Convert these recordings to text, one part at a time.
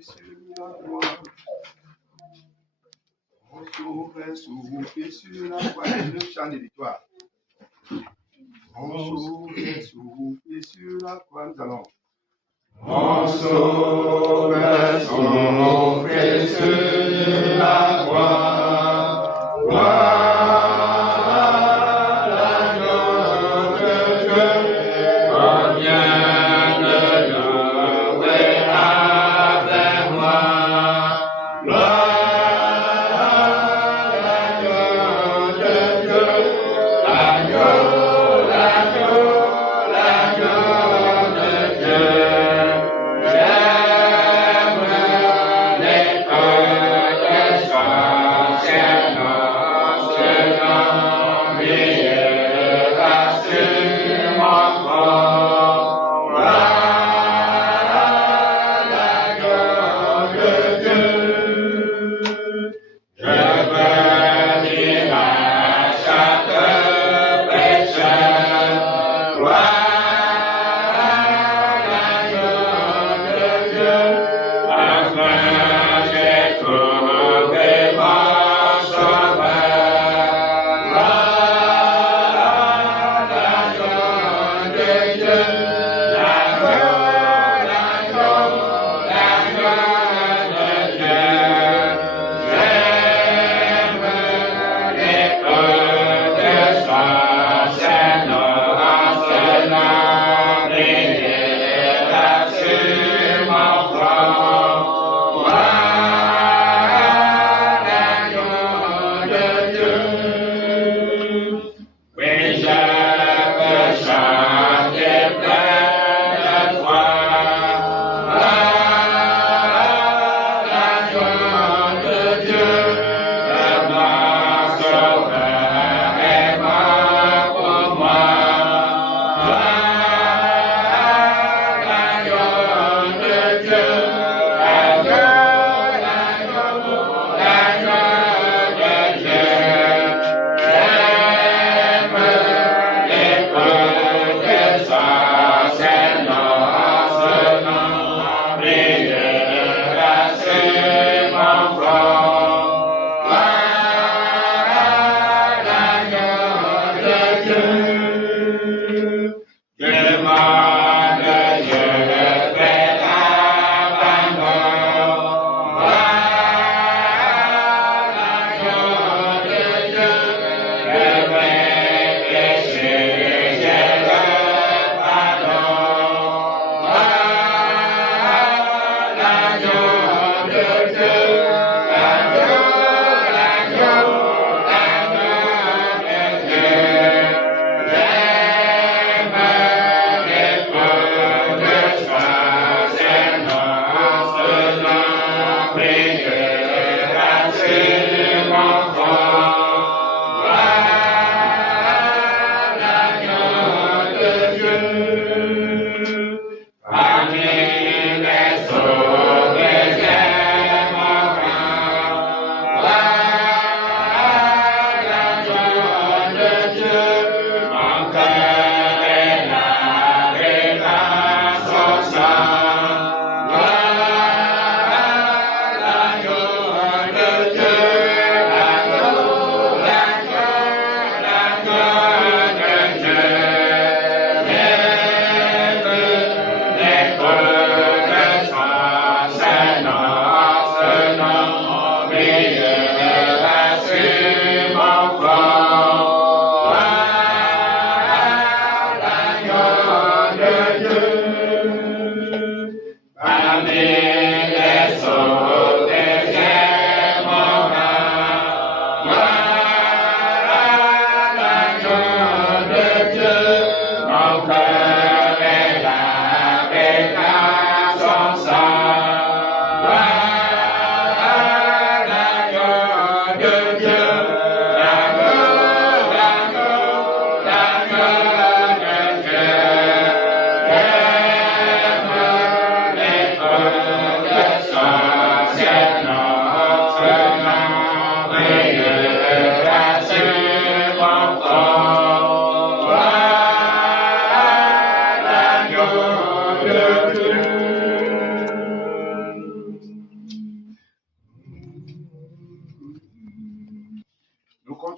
sur la croix. Mon sauveur souffle sur la croix. Le chant de victoire. Mon sauveur souffle sur la croix. Nous allons. Mon sauveur souffle sur la croix. Voilà l'agneau de Dieu. Combien de louer avec moi.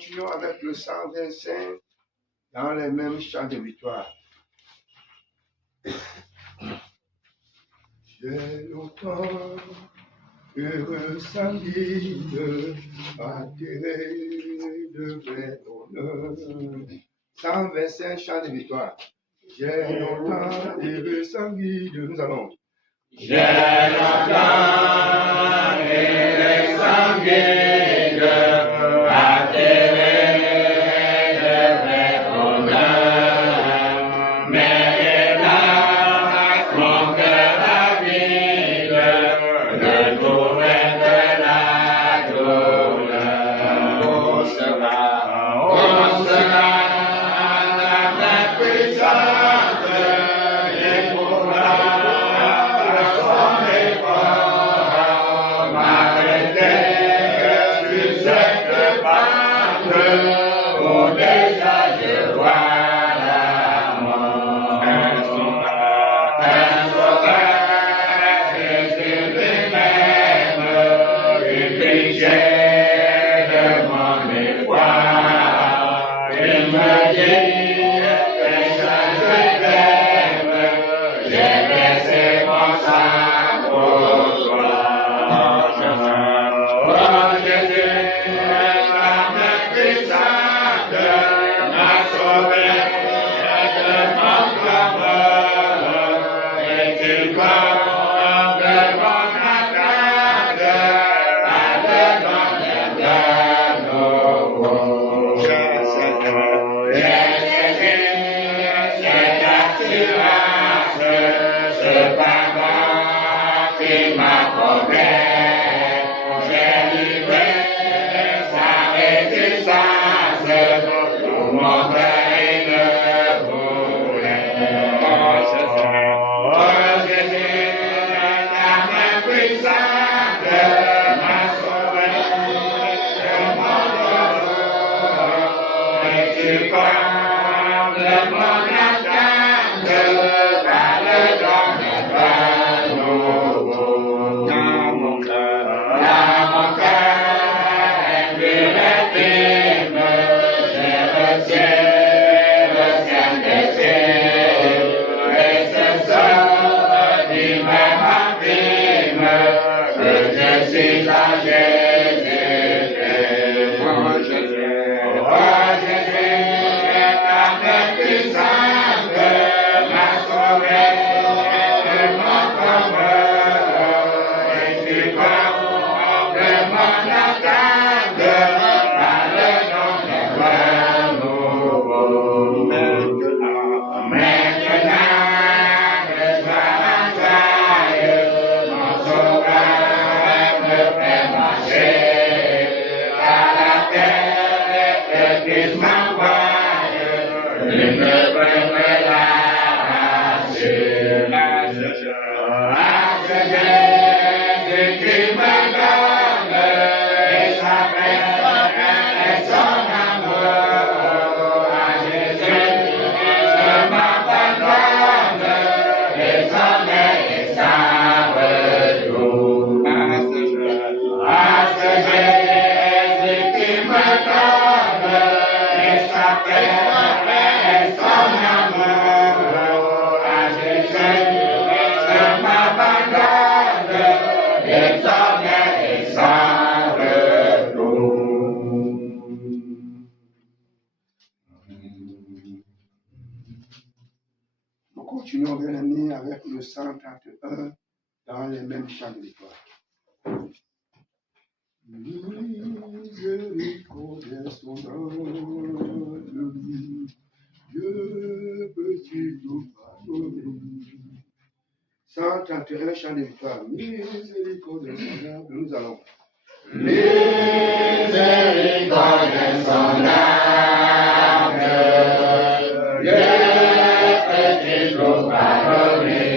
continuons avec le 125 dans les mêmes chants de victoire. J'ai longtemps heureux samedi attiré de vrai honneur. 125 chants de victoire. J'ai longtemps heureux samedi nous allons. J'ai longtemps heureux samedi Continuons, bien-aimés, avec le 131 dans les mêmes chants de victoire. Miséricorde son âme, Dieu peut-il nous pardonner. 131 chants de victoire. Miséricorde son âme, nous allons. Miséricorde son âme, Dieu peut-il nous pardonner.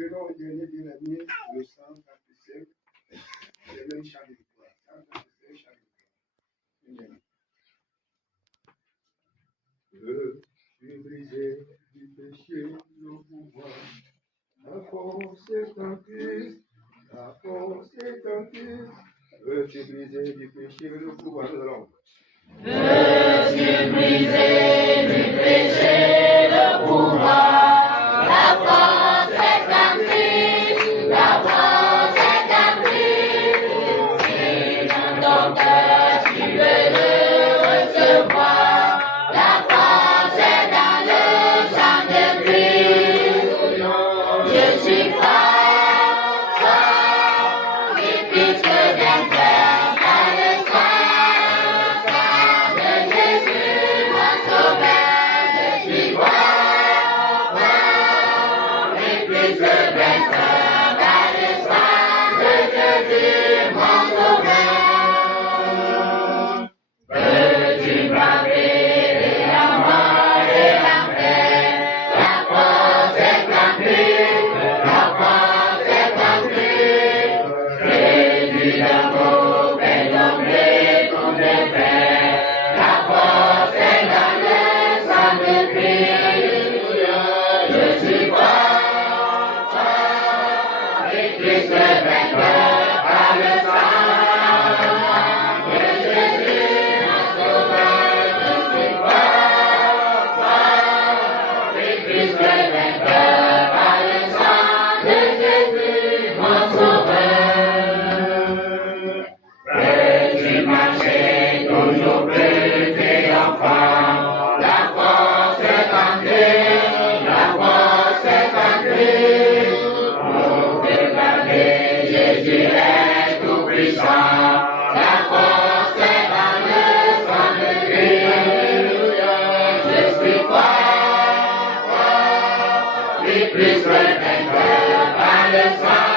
venons au dernier bien-aimé, le 135, le même chant de victoire. 135 chant de victoire. Je suis brisé du péché, le pouvoir. La force est en Christ, la force est en Christ. Je suis brisé du péché, le pouvoir. Nous allons. Je suis brisé du péché, le pouvoir. La force est en Christ, la force est en Christ. Si dans ton cœur tu veux le recevoir, la force est dans le sang de Christ. Je suis fort, fort, et plus que vainqueur par le sang de Jésus, mon sauveur. Je suis fort, fort, et plus que vainqueur par le sang de Jésus, mon sauveur. Peux-tu braver la mort et l'enfer? La force est en Christ, la force est en Christ. Jésus d'amour fait tomber ton défaite. La force est dans le sang de Christ. Je suis fort, fort, et plus que vainqueur par le sang de Jésus, mon sauveur. Je suis fort, fort, et plus que vainqueur par le sang de Jésus, mon sauveur. Peux-tu marcher toujours petit enfant? La force est en Christ, la force est en Christ. Pour te garder, Jésus est tout puissant. La force est dans le sang de Christ. Je suis fort, fort, et plus que vainqueur par le sang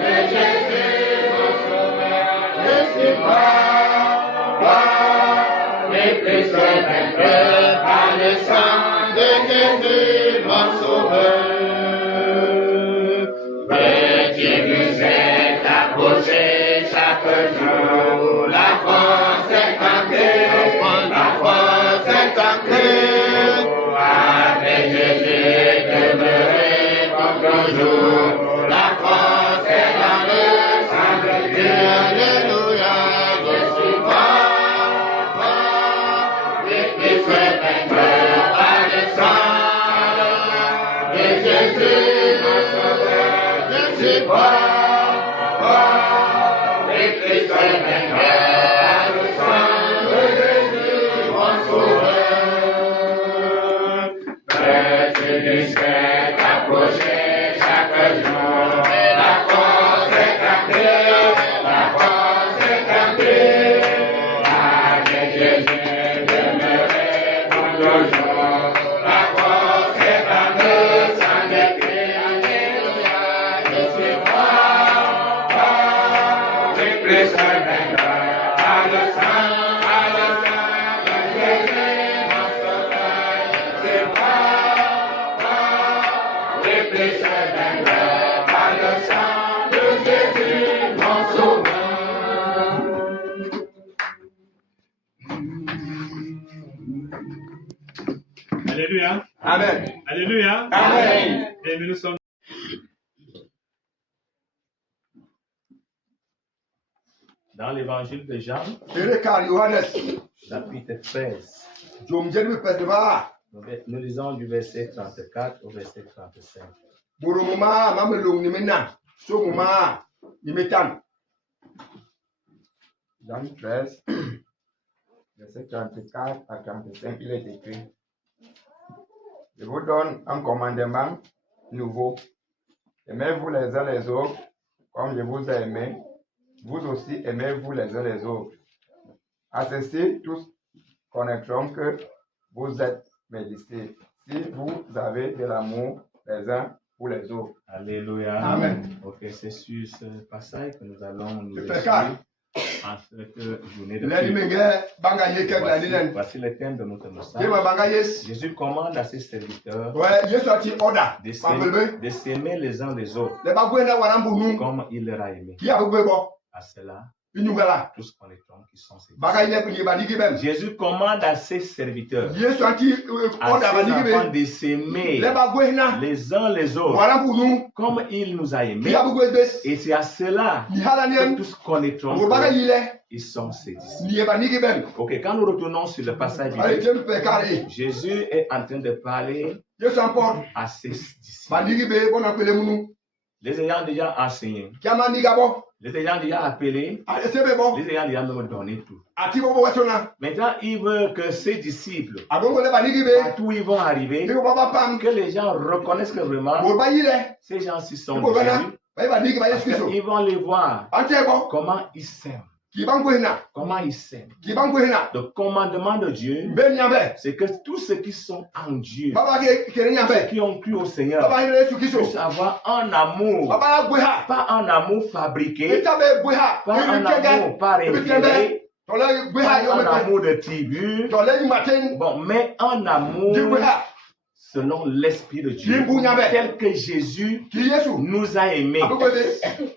de Jésus, mon sauveur. Je suis fort, fort, et plus que vainqueur par le sang de Jésus, mon sauveur. Petit musée t'approcher chaque jour. La force est en Christ, la force est en Christ. Avec Jésus demeurer comme toujours. La force est dans le sang de Dieu. Alléluia. Je suis fort, fort, et plus que vainqueur par le sang de Jésus, mon sauveur. Je suis fort, fort, et plus que vainqueur par le sang de Jésus, mon sauveur. Peux-tu discret t'approcher chaque jour? La force est en Christ, la force est en Christ. Avec Jésus demeurer pour toujours. La force est dans le sang de Christ. Alléluia. Je suis fort, fort, et plus que vainqueur par le sang de Jésus, mon sauveur. Je suis fort, fort, et plus que vainqueur par le sang de Jésus, mon sauveur. Alléluia. Amen. Alléluia. Amen. Et nous sommes dans l'évangile de Jean, Erekar Johannes. chapitre 13. Jom jeni me pesdema. Nous lisons du verset 34 au verset 35. Burumuma mamelung ni mena. Somuma ni metan. Jean 13, verset 34 à 35, il est écrit: Je vous donne un commandement nouveau. Aimez-vous les uns les autres comme je vous ai aimé. Vous aussi aimez-vous les uns les autres. À ceci, tous connaîtront que vous êtes mes disciples, si vous avez de l'amour les uns pour les autres. Alléluia. Amen. Ok, c'est sur ce passage que nous allons nous Le laisser Père. En cette journée de Leni prière. menge banga yeke la dinen. Voici le thème de notre message. Yema banga yes. Jésus commande à ses serviteurs Ouais, Yesu ati order. Mabelbe. de s'aimer les uns les autres Le bagwe na warambu nu. comme il leur a aimé. Ki abugwe bo. À cela, Inyugala. tous connaîtront qui sont ses Baga disciples. ile kunye badigi bem. Jésus commande à ses serviteurs, Yesu ati à order ses badigi enfants bem. de s'aimer Le bagwe na les uns les autres warambu nu. comme il nous a Ki aimés. abugwe bes. Et c'est à cela Ni hala que nien. tous connaîtront Ngo baga yile. qu'ils sont ses disciples. Ni badigi bem. Ok, quand nous retournons sur le passage Ale biblique, tem pe kare. Jésus est en train de parler Yesu ampor. à ses disciples, Badigi be bona pele munu. les ayant déjà enseignés, Kiama ni gabo. les ayant déjà appelés, Ale sebe bo. les ayant déjà même donné tout. Ati bo bo wesona. Maintenant, il veut que ses disciples, Abongo le badigi be. partout où ils vont arriver, Ki baba pam. que les gens reconnaissent que vraiment Ngo ba yile. ces gens-ci sont Ki bo de gana. Jésus. Ba badigi ba Yesu Kristo. Ils vont les voir Ante bo. comment ils s'aiment. Ki bango hina. Comment ils s'aiment. Ki bango hina. Le commandement de Dieu, Ben nyambe. c'est que tous ceux qui sont en Dieu, Baba ke kere ceux nyambe. qui ont cru au Seigneur, Baba hina Yesu Kristo. puissent avoir un amour, Baba gwe ha. pas un amour fabriqué, Eta be gwe ha. pas un Ibi kega. amour par Ibi intérêt, kembe. Tole gwe ha pas yo un me pe. amour de tribu, Tole maten. bon, mais un amour Di gwe ha. selon l'Esprit de Dieu, Di bu nyambe. tel que Jésus Ki Yesu. nous a aimés. Abugwe be.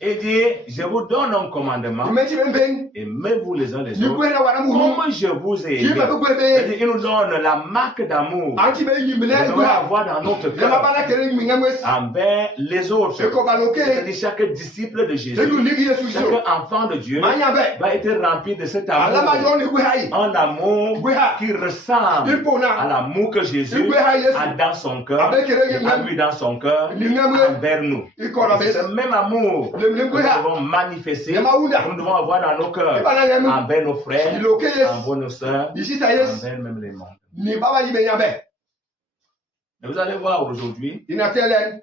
Et dit, je vous donne un commandement, Imeti ben ben. aimez-vous les uns les Ni autres, gwe na waramu hu. comme je vous ai Ki aimé. ba gwe be. C'est-à-dire, il nous donne la marque d'amour Anti be yimne que nous gwe devons ha. avoir dans notre Le baba cœur na kere ngwes. envers les autres. E ko baloke. C'est-à-dire, chaque disciple de E Jésus, du ligi Yesu chaque Kristo. enfant de Dieu Ma nyambe. va être rempli de cet Alama amour. yo ni gwe ha yi. Un amour Gwe ha. qui ressemble Ipo à na. l'amour que Jésus Gwe ha Yesu. a dans son cœur, Abe kere et a eu dans son cœur Ni ngamwe. envers nous. Iko na C'est ce be. même amour que Le nous gwe ha. devons manifester, Yema que unda. nous devons avoir dans nos cœurs, Iba na ngemu. envers nos frères, Iloke yes. envers nos sœurs, Ici ta yes. envers même les mondes. Ni baba yibe nyambe. Et vous allez voir aujourd'hui, Ina telen.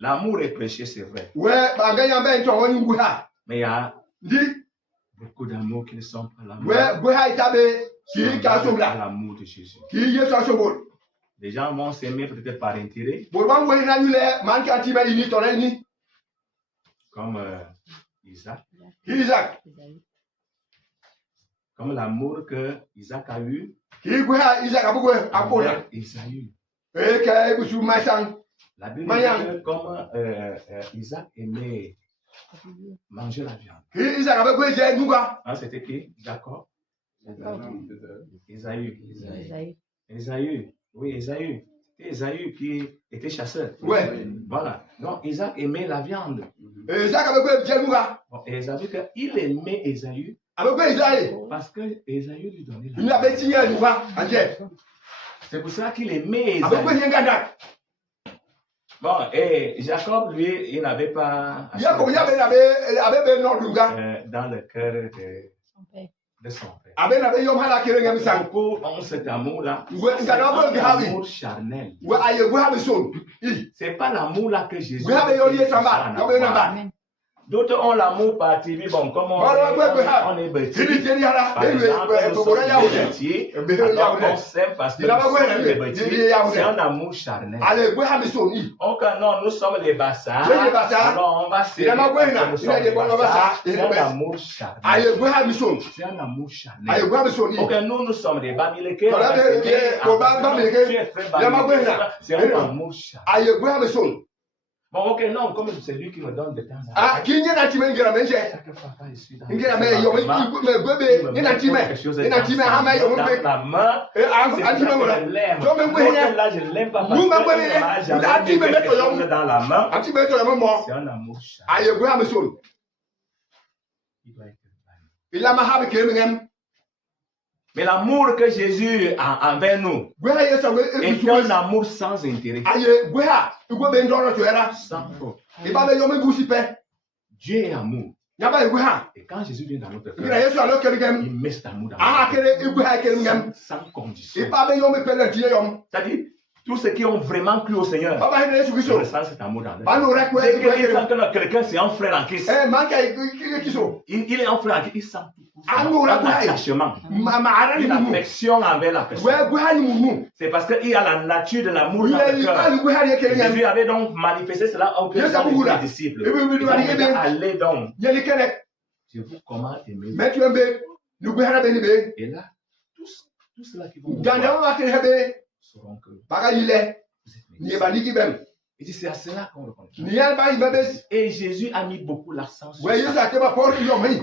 l'amour est prêché, c'est vrai. We banga nyambe nto woni gwe ha. Mais il y a Ndi beaucoup d'amour qui ne sont pas l'amour. we gwe ha itabe. Ki ka Pas sobla. l'amour de Jésus. Ki Yesu asobol. Les gens vont s'aimer peut-être par intérêt, Borban gwe na nyule man ka tibe ini tole ni. comme Isaac, Ki Isaac. comme l'amour que Isaac a eu Ki gwe ha Isaac abugwe akona. envers Esaü. E ka busu masang. La Bible Mayang. dit que comme Isaac aimait manger la viande. Ki Isaac abugwe je nuga. Hein, c'était qui? Jacob? Esaü. Isaïe. Esaü. Oui, Esaü. C'était Esaü qui était chasseur. Ouais. Voilà. Donc Isaac aimait la viande. E Isaac abugwe je nuga. Bon, et Esaü, qu'il aimait Esaü Abugwe Isaac. parce que Esaü lui donnait Ni la abe viande. tiye nuga. Anje. C'est pour ça qu'il aimait Abugwe Esaü. nyanga. Bon, et Jacob, lui, il n'avait pas assez Yakob de yabe place, na be abe be no dunga. dans le cœur Son père. de son père. Abe na be yom hala kere ngam sang. Beaucoup ont cet amour-là. Ouais, C'est ngana bo un gahabi. amour charnel. We aye gwe ha be son. I. C'est pas l'amour-là que Jésus Gwe ha be yo liye a samba. Yo be namba. Amen. D'autres ont l'amour par TV. Bon, comme on est bêtis. Tiri tiri hala. Par E exemple, we nous bo sommes ya des wuce. bêtiers. Be ya Alors, on wuce. s'aime parce que Il a nous pas sommes besoin des de- bêtiers. il y a- C'est un amour charnel. Ale gwe ha be son i. Donc, non, nous sommes les bassards. Nous les bassards. Alors, on va Il a pas s'aimer besoin, parce que nous il a sommes des les bons bassards. bassards. Il C'est est un bête. amour charnel. Aye gwe ha be son. C'est un amour charnel. Aye gwe ha be son i. Ok, nous sommes des Bamileke. Voilà, C'est un amour charnel. Aye gwe ha be son. Bon, ok, non, comme c'est lui qui me donne de temps en temps. Ah, ki nye na time ngira menje. Chaque fois quand je suis dans Ngira me yo me gwe be. Ina time. Ina time ha me yo me dans gwe. la main. E a C'est time pour ça wala. que je l'aime. Jo me gwe Donc nya. là, je l'aime pas parce Nous, que me gwe il nya. m'a jamais Ah, mis tu me mets quelque ton chose homme. dans la main. Ati be to le mo. C'est un amour charnel. Aye gwe ha be son. Il doit être banni. Ila ma ha be kere ngam. Mais l'amour que Jésus a envers nous Gwe ha yesa we e est bisu. un amour sans intérêt, Aye gwe ha. Gwe be ndoro to era. sans faute. E ba be yo me busi pe. Dieu est amour. Ya ba gwe ha. Et quand Jésus vient dans notre Ngira cœur, Yesu alo kere ngam. il met cet amour dans Ah notre cœur. kere gwe ha kere ngam. Sans E condition. ba be yo me pe le tie yo. C'est-à-dire, Tous ceux qui ont vraiment cru au Seigneur Baba hene Yesu Kristo. ressentent cet amour dans leur Ba cœur. no rek Dès we. qu'ils sentent que quelqu'un c'est un frère en Christ, Man kai Kristo. il est un frère en Christ, il sent Amour, un amour. attachement, Ma ara ni une mu. affection envers la personne. We gwe ha ni mu. C'est parce qu'il y a la nature de l'amour dans Ile le ni ba cœur. ni gwe ha ni kele Jésus nyam. avait donc manifesté cela au cœur des disciples. Allez donc, Yeli kele. je vous commande d'aimer. Metu mbe. Ni gwe ha na be ni be. Et là, tous ceux-là qui vont vous Ganda voir ma ke hebe. sauront que Baka yile. vous êtes mes Ni disciples. ba ni ki bem. Il dit c'est à cela qu'on reconnaît. Ni yal ba ibebe. Et Jésus a mis beaucoup l'accent sur We Yesu ça. atema Paul yo mai.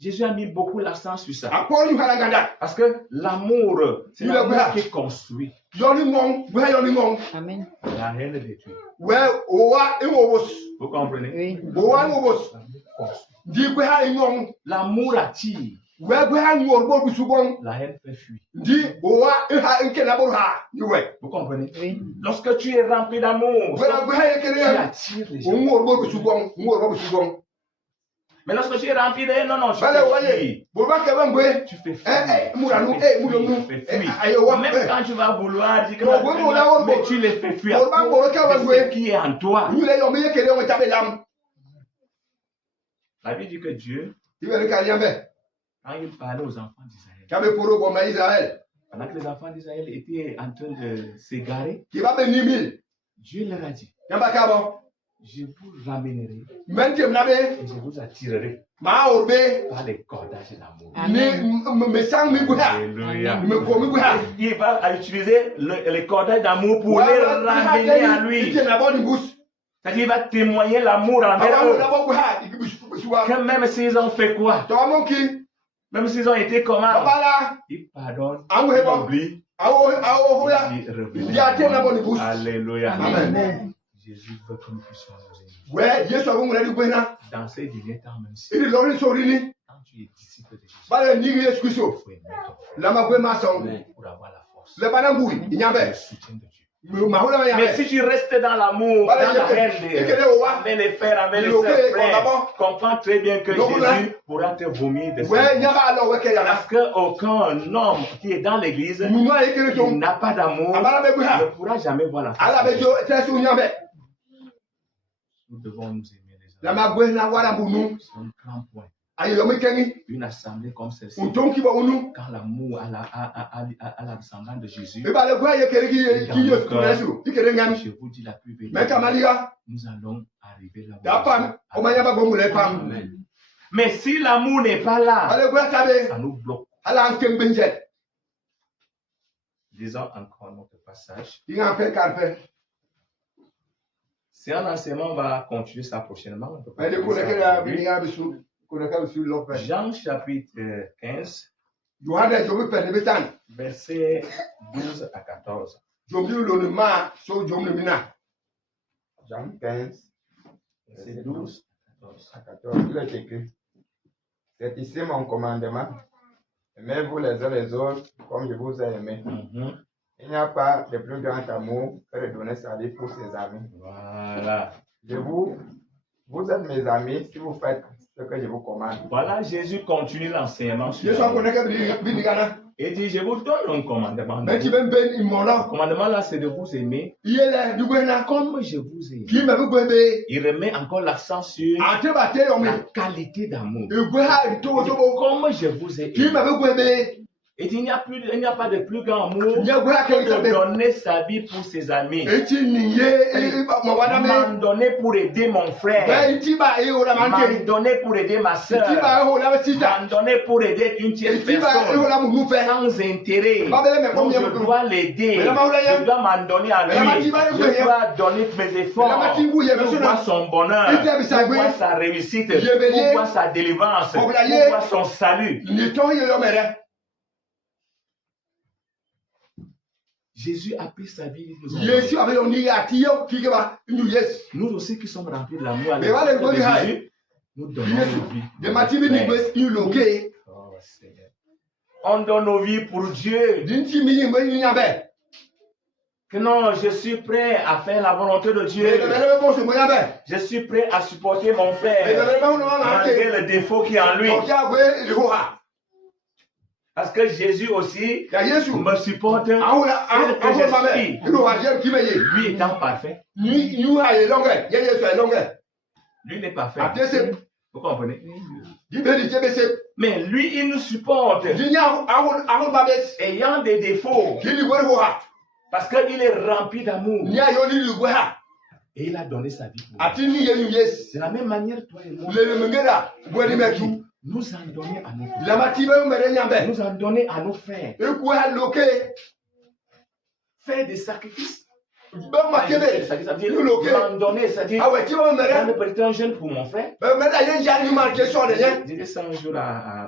Jésus a mis beaucoup l'accent sur ça. A Paul yu hala ganda. Parce que l'amour, c'est Il a l'amour quoi? qui construit. Yo ni ngong. We yo ni ngong. Amen. La haine détruit. We owa e wo bos. Vous comprenez? Oui. Owa ni wo bos. L'amour construit. Di gwe ha ngong. L'amour attire. We gwe ha ngor bo bisubon. La haine fait fuir. Di owa e ha nke na bo ha. Ni we. Vous comprenez? Oui. Lorsque tu es rempli d'amour, We gwe ha tu kele yam. attires les gens. Ngor bo bisubon. Ngor bo bisubon. Mais lorsque tu es rempli de non, tu Bale fais waye. fuir. Bo ba ke ba ngwe. Tu fais Eh fuir. muranu Tu fais muranu. fuir, tu fais fuir. Ayo wa. Même quand tu vas vouloir dire que Bon, bon, bon, mais bon. tu les fais fuir. Bon, bon, bon, bon, C'est ce qui est en toi. Ni le yo me kele yo tabe lam. La Bible dit que Dieu, Ti be ka yambe. quand il parlait aux enfants d'Israël, Tabe poro bo ma Israël. pendant que les enfants d'Israël étaient en train de s'égarer, Ki ba be ni mil. Dieu leur a dit, Yamba ka bo. je vous ramènerai Mentem na be. et je vous attirerai Ma orbe. par les cordages d'amour. Ni me sang mi gwe ha. Alléluia. Me ko mi gwe ha. Il va utiliser les cordages d'amour pour Ouais, les ouais, ramener ouais, à lui. Il na bo ni bus. C'est-à-dire, il va témoigner l'amour envers Awa eux. na bo gwe ha. Ikibisuwa. Que même s'ils ont fait quoi, To amonki. même s'ils ont été comment, Babala. ils pardonnent, Amu ils hebo. oublient, Awo hoya. ils reviennent. Il y a tellement bon bus. Alléluia. Amen. Jésus veut que nous puissions nous aimer. Ouais, Yesu awu ngula di gwe na. Dans ces derniers temps, même si Ili lori sorini. quand tu es disciple de Jésus, Bale ni Yesu il Kristo. faut aimer ton frère La ma gwe ma song. pour avoir la force, Le bana ngui. le Inyambe. soutien de Dieu. Ma hula ma Mais yambe. si tu restes dans l'amour, dans la haine envers les frères, envers les sœurs, frères, comprends très bien que Jésus pourra te vomir de Ouais, sang. nyaba alo we ke yana. Parce qu'aucun homme qui est dans l'église, Munwa ekele qui to. n'a pas d'amour, Abala be gwe ha. ne pourra jamais voir la Ala face. be jo tesu nyambe. Nous devons nous aimer les La uns. ma gwe na wala bunu. C'est un grand point. Ayo yo mi kengi. Une assemblée comme celle-ci, Utonki ba unu. quand l'amour à la ressemblance de Jésus, E ba le gwe ye kele ki Yesu Kristo. Ikele ngami. je vous dis la plus belle, Me kamaliga. nous allons arriver là. Da pam. O ma nyaba go mule pam. Amen. Mais si l'amour n'est pas là, Ale gwe tabe. ça nous bloque. Ala ankem benje. Lisons encore notre passage. Inga pe karpe. C'est un enseignement, on va continuer ça prochainement. On peut pas Ale ko faire le ça ke ya aujourd'hui. bininga bisu. Ko le ka bisu lope. Jean chapitre 15, Yohana jo mi pe ne betan. versets 12 à 14. Jombi lo ni ma so jom ni mina. Jean 15, Versets 12 à 14. à 14, il est écrit. C'est ici mon commandement. Aimez-vous les uns les autres comme je vous ai aimé. Mhm. Il n'y a pas de plus grand amour que de donner sa vie pour ses amis. Voilà. Vous êtes mes amis si vous faites ce que je vous commande. Voilà, Jésus continue l'enseignement sur Yesu l'amour. ko ne ke binigana. Et dit, je vous donne un commandement. Me ti Le ben ben imola. commandement là, c'est de vous aimer Yele du gwe na. comme je vous aime. Ki me bu gwe be. Il remet encore l'accent sur Ate ba te yo mi. la qualité d'amour. E gwe ha to to bo. Comme je vous ai Ki aimé. me bu gwe be. Et il n'y a pas de plus grand amour Nye gwe ha ke que de tabe. donner sa vie pour ses amis. Eti niye ma wada me. M'en donner pour aider mon frère. Be iti ba e o la M'en mante. donner pour aider ma Iti ba soeur. e o la sita. M'en donner pour aider une tierce Iti ba e o personne. la mu pe. Sans intérêt. Babele me Donc kom je dois l'aider. Mais la maoula yam. Je dois m'en donner à Mais la lui. mati ba Je yam. dois donner mes efforts Mais la mati bou yam. pour voir son bonheur, Ite abisa pour gwe. voir sa réussite, Yebele. pour voir sa délivrance, pour Oblaye. voir son salut. Ni to ye yo mere. Jésus a pris sa vie. il nous a Yesu donné. ave yo ni ati yo ki ke ba nyu yes. Nous aussi qui sommes remplis de l'amour à Mais voilà, l'exemple de le gars, Jésus, nous donnons Yesu. nos vies. De mati bi ni gwe yu loke. Oh, Seigneur. On donne nos vies pour Dieu. Dinti mi ni gwe ni nyabe. Que non, je suis prêt à faire la volonté de Dieu. Me be ko so mo nyabe. Je suis prêt à supporter mon Me frère, be no na malgré ake. le défaut qui est en lui. O ja gwe ri ho ha. Parce que Jésus aussi Ya Yesu. me supporte. Awula Que awula je ma suis me. Iro Lui étant parfait. Lui n'est pas parfait. Vous comprenez? Mais lui, il nous supporte. Ayant des défauts. Parce qu'il est rempli d'amour. Et il a donné sa vie pour nous. De la même manière, toi et moi, nous en donner à nos frères. Nous en donner à nos frères. Faire des sacrifices. Nous en donner, c'est-à-dire, peut-être un jeune pour mon frère. J'ai 100 jours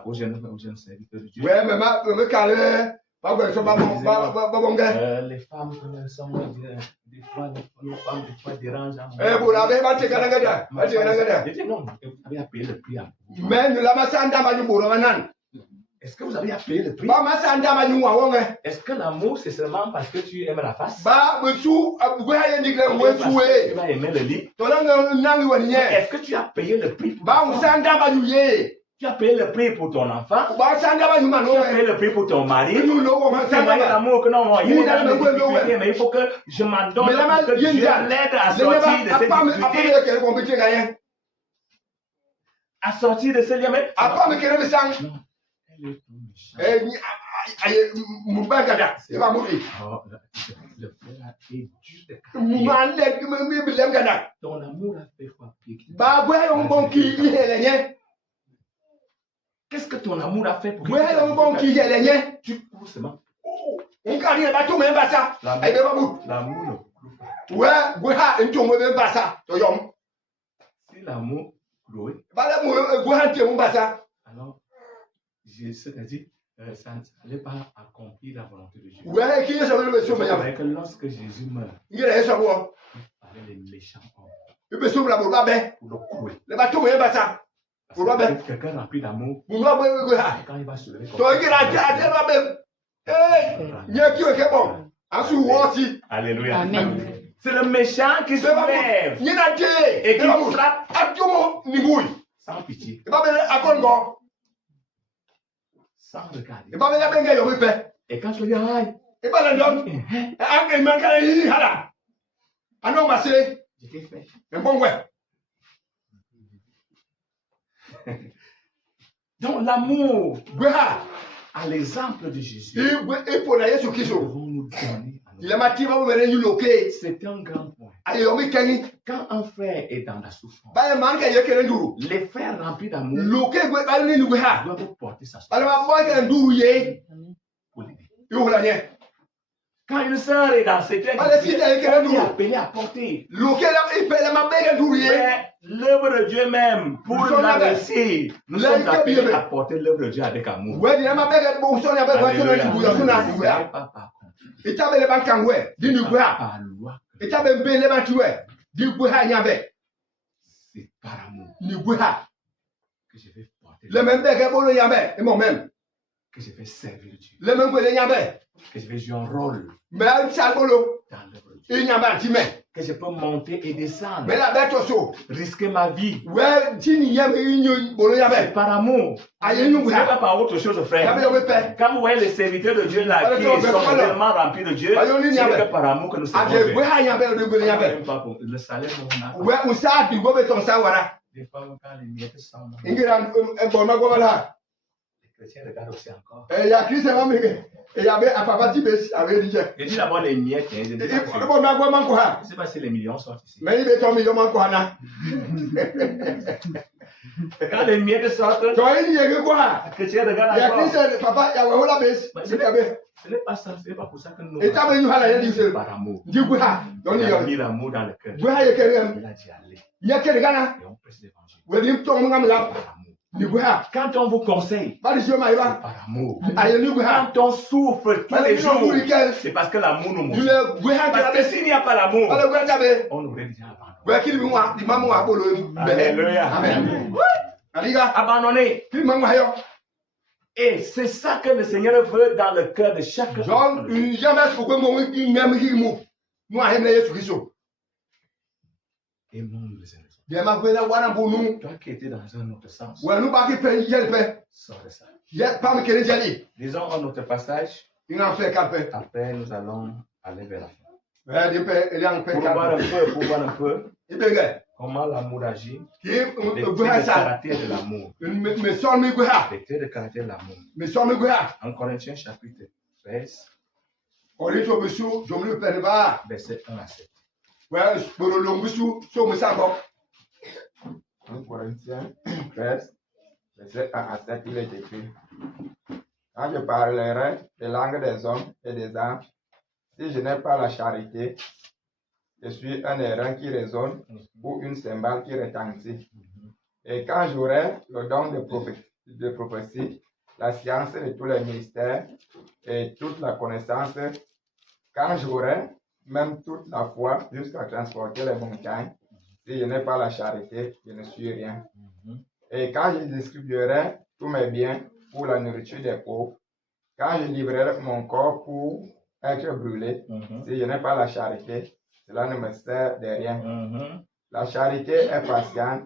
aux jeunes serviteurs de Dieu. Les femmes sont des fois dérangent. J'ai dit non, vous avez appelé le prix à vous. Est-ce que vous avez appelé le prix? Est-ce que l'amour c'est seulement parce que tu aimes la face? Parce que tu vas aimer le lit. Est-ce que tu as payé le prix pour tu as payé le prix pour ton enfant? Tu as payé le prix pour ton mari? C'est l'amour que non, il est dans les difficultés, mais il faut que je m'en donne pour que Dieu l'aide à sortir de ces difficultés. À sortir de ces liens. Ton amour a fait quoi? Qu'est-ce que ton amour a fait pour toi? Tu cours seulement. L'amour. Si l'amour cloué, alors c'est-à-dire ça n'allait pas accomplir la volonté de Dieu. Que lorsque Jésus meurt, il fallait les méchants hommes pour le clouer. Parce que quelqu'un rempli d'amour, quand il va se lever Alléluia. Amen. C'est le méchant qui se lève et qui frappe sans pitié, sans regarder. Et quand je le dis, j'étais fait. Donc l'amour, à l'exemple de Jésus, nous devons nous donner. C'est un grand point. Quand un frère est dans la souffrance, les frères remplis d'amour doivent porter sa souffrance pour l'aider. Quand une sœur est dans cette état, elle est appelée à porter l'œuvre de Dieu même pour la réussir. Nous sommes appelés à porter l'œuvre de Dieu avec amour. C'est par amour que je vais porter que je vais servir Dieu, que je vais jouer un rôle dans l'œuvre de Dieu, que je peux monter et descendre, risquer ma vie. C'est par amour. Ce n'est pas par autre chose, frère. Quand vous voyez les serviteurs de Dieu là qui sont vraiment remplis de Dieu, c'est que par amour que nous servons Dieu. Le salaire, des fois, quand les miettes sont là, les chrétiens regardent aussi encore. Je dis d'abord les miettes. Je ne sais pas si les millions sont ici. Quand les miettes sortent, les chrétiens regardent encore. Ce n'est pas ça, ce n'est pas pour ça que nous sommes par amour. Il a mis l'amour dans le cœur. Il a dit allez. Et on prêche l'évangile. Par amour. Quand on vous conseille, c'est par amour. Quand on souffre tous les jours, c'est parce que l'amour nous motive. Parce que s'il n'y a pas l'amour, on aurait déjà abandonné. Alléluia. Abandonné. Et c'est ça que le Seigneur veut dans le cœur de chaque homme. Aimons-nous les uns les autres. Toi qui étais dans un autre sens, sors de ça. Disons un autre passage. Après, nous allons aller vers la fin. Pour voir un peu comment l'amour agit. Les traits de caractère de l'amour. Les traits de caractère de l'amour. En Corinthiens chapitre 13, verset 1 à 7. En Corinthiens 13, verset 1 à 7, il est écrit: Quand je parlerai les langues des hommes et des anges, si je n'ai pas la charité, je suis un airain qui résonne ou une cymbale qui retentit. Et quand j'aurai le don de prophétie, la science de tous les mystères et toute la connaissance, quand j'aurai même toute la foi jusqu'à transporter les montagnes, si je n'ai pas la charité, je ne suis rien. Et quand je distribuerai tous mes biens pour la nourriture des pauvres, quand je livrerai mon corps pour être brûlé, si je n'ai pas la charité, cela ne me sert de rien. La charité est patiente,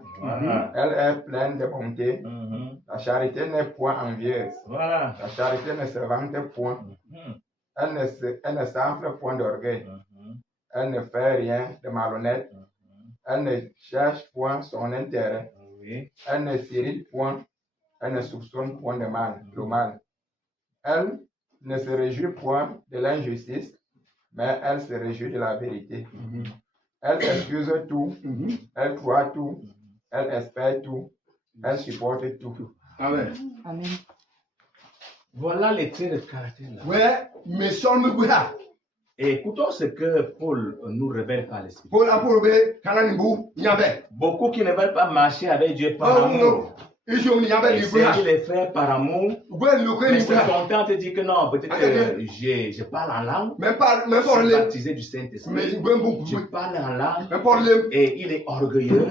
elle est pleine de bonté. La charité n'est point envieuse. La charité ne se vante point. Elle ne s'enfle point d'orgueil. Elle ne fait rien de malhonnête. Elle ne cherche point son intérêt. Elle ne s'irrite point. Elle ne soupçonne point le mal. Elle ne se réjouit point de l'injustice, mais elle se réjouit de la vérité. Elle excuse tout, elle croit tout, elle espère tout, elle supporte tout. Amen. Voilà les traits de caractère là. Et écoutons ce que Paul nous révèle par l'Esprit. Beaucoup qui ne veulent pas marcher avec Dieu par amour. Et servir les frères par amour, mais se content de dire que non, peut-être que je parle en langue, je suis baptisé du Saint-Esprit, je parle en langue, et il est orgueilleux,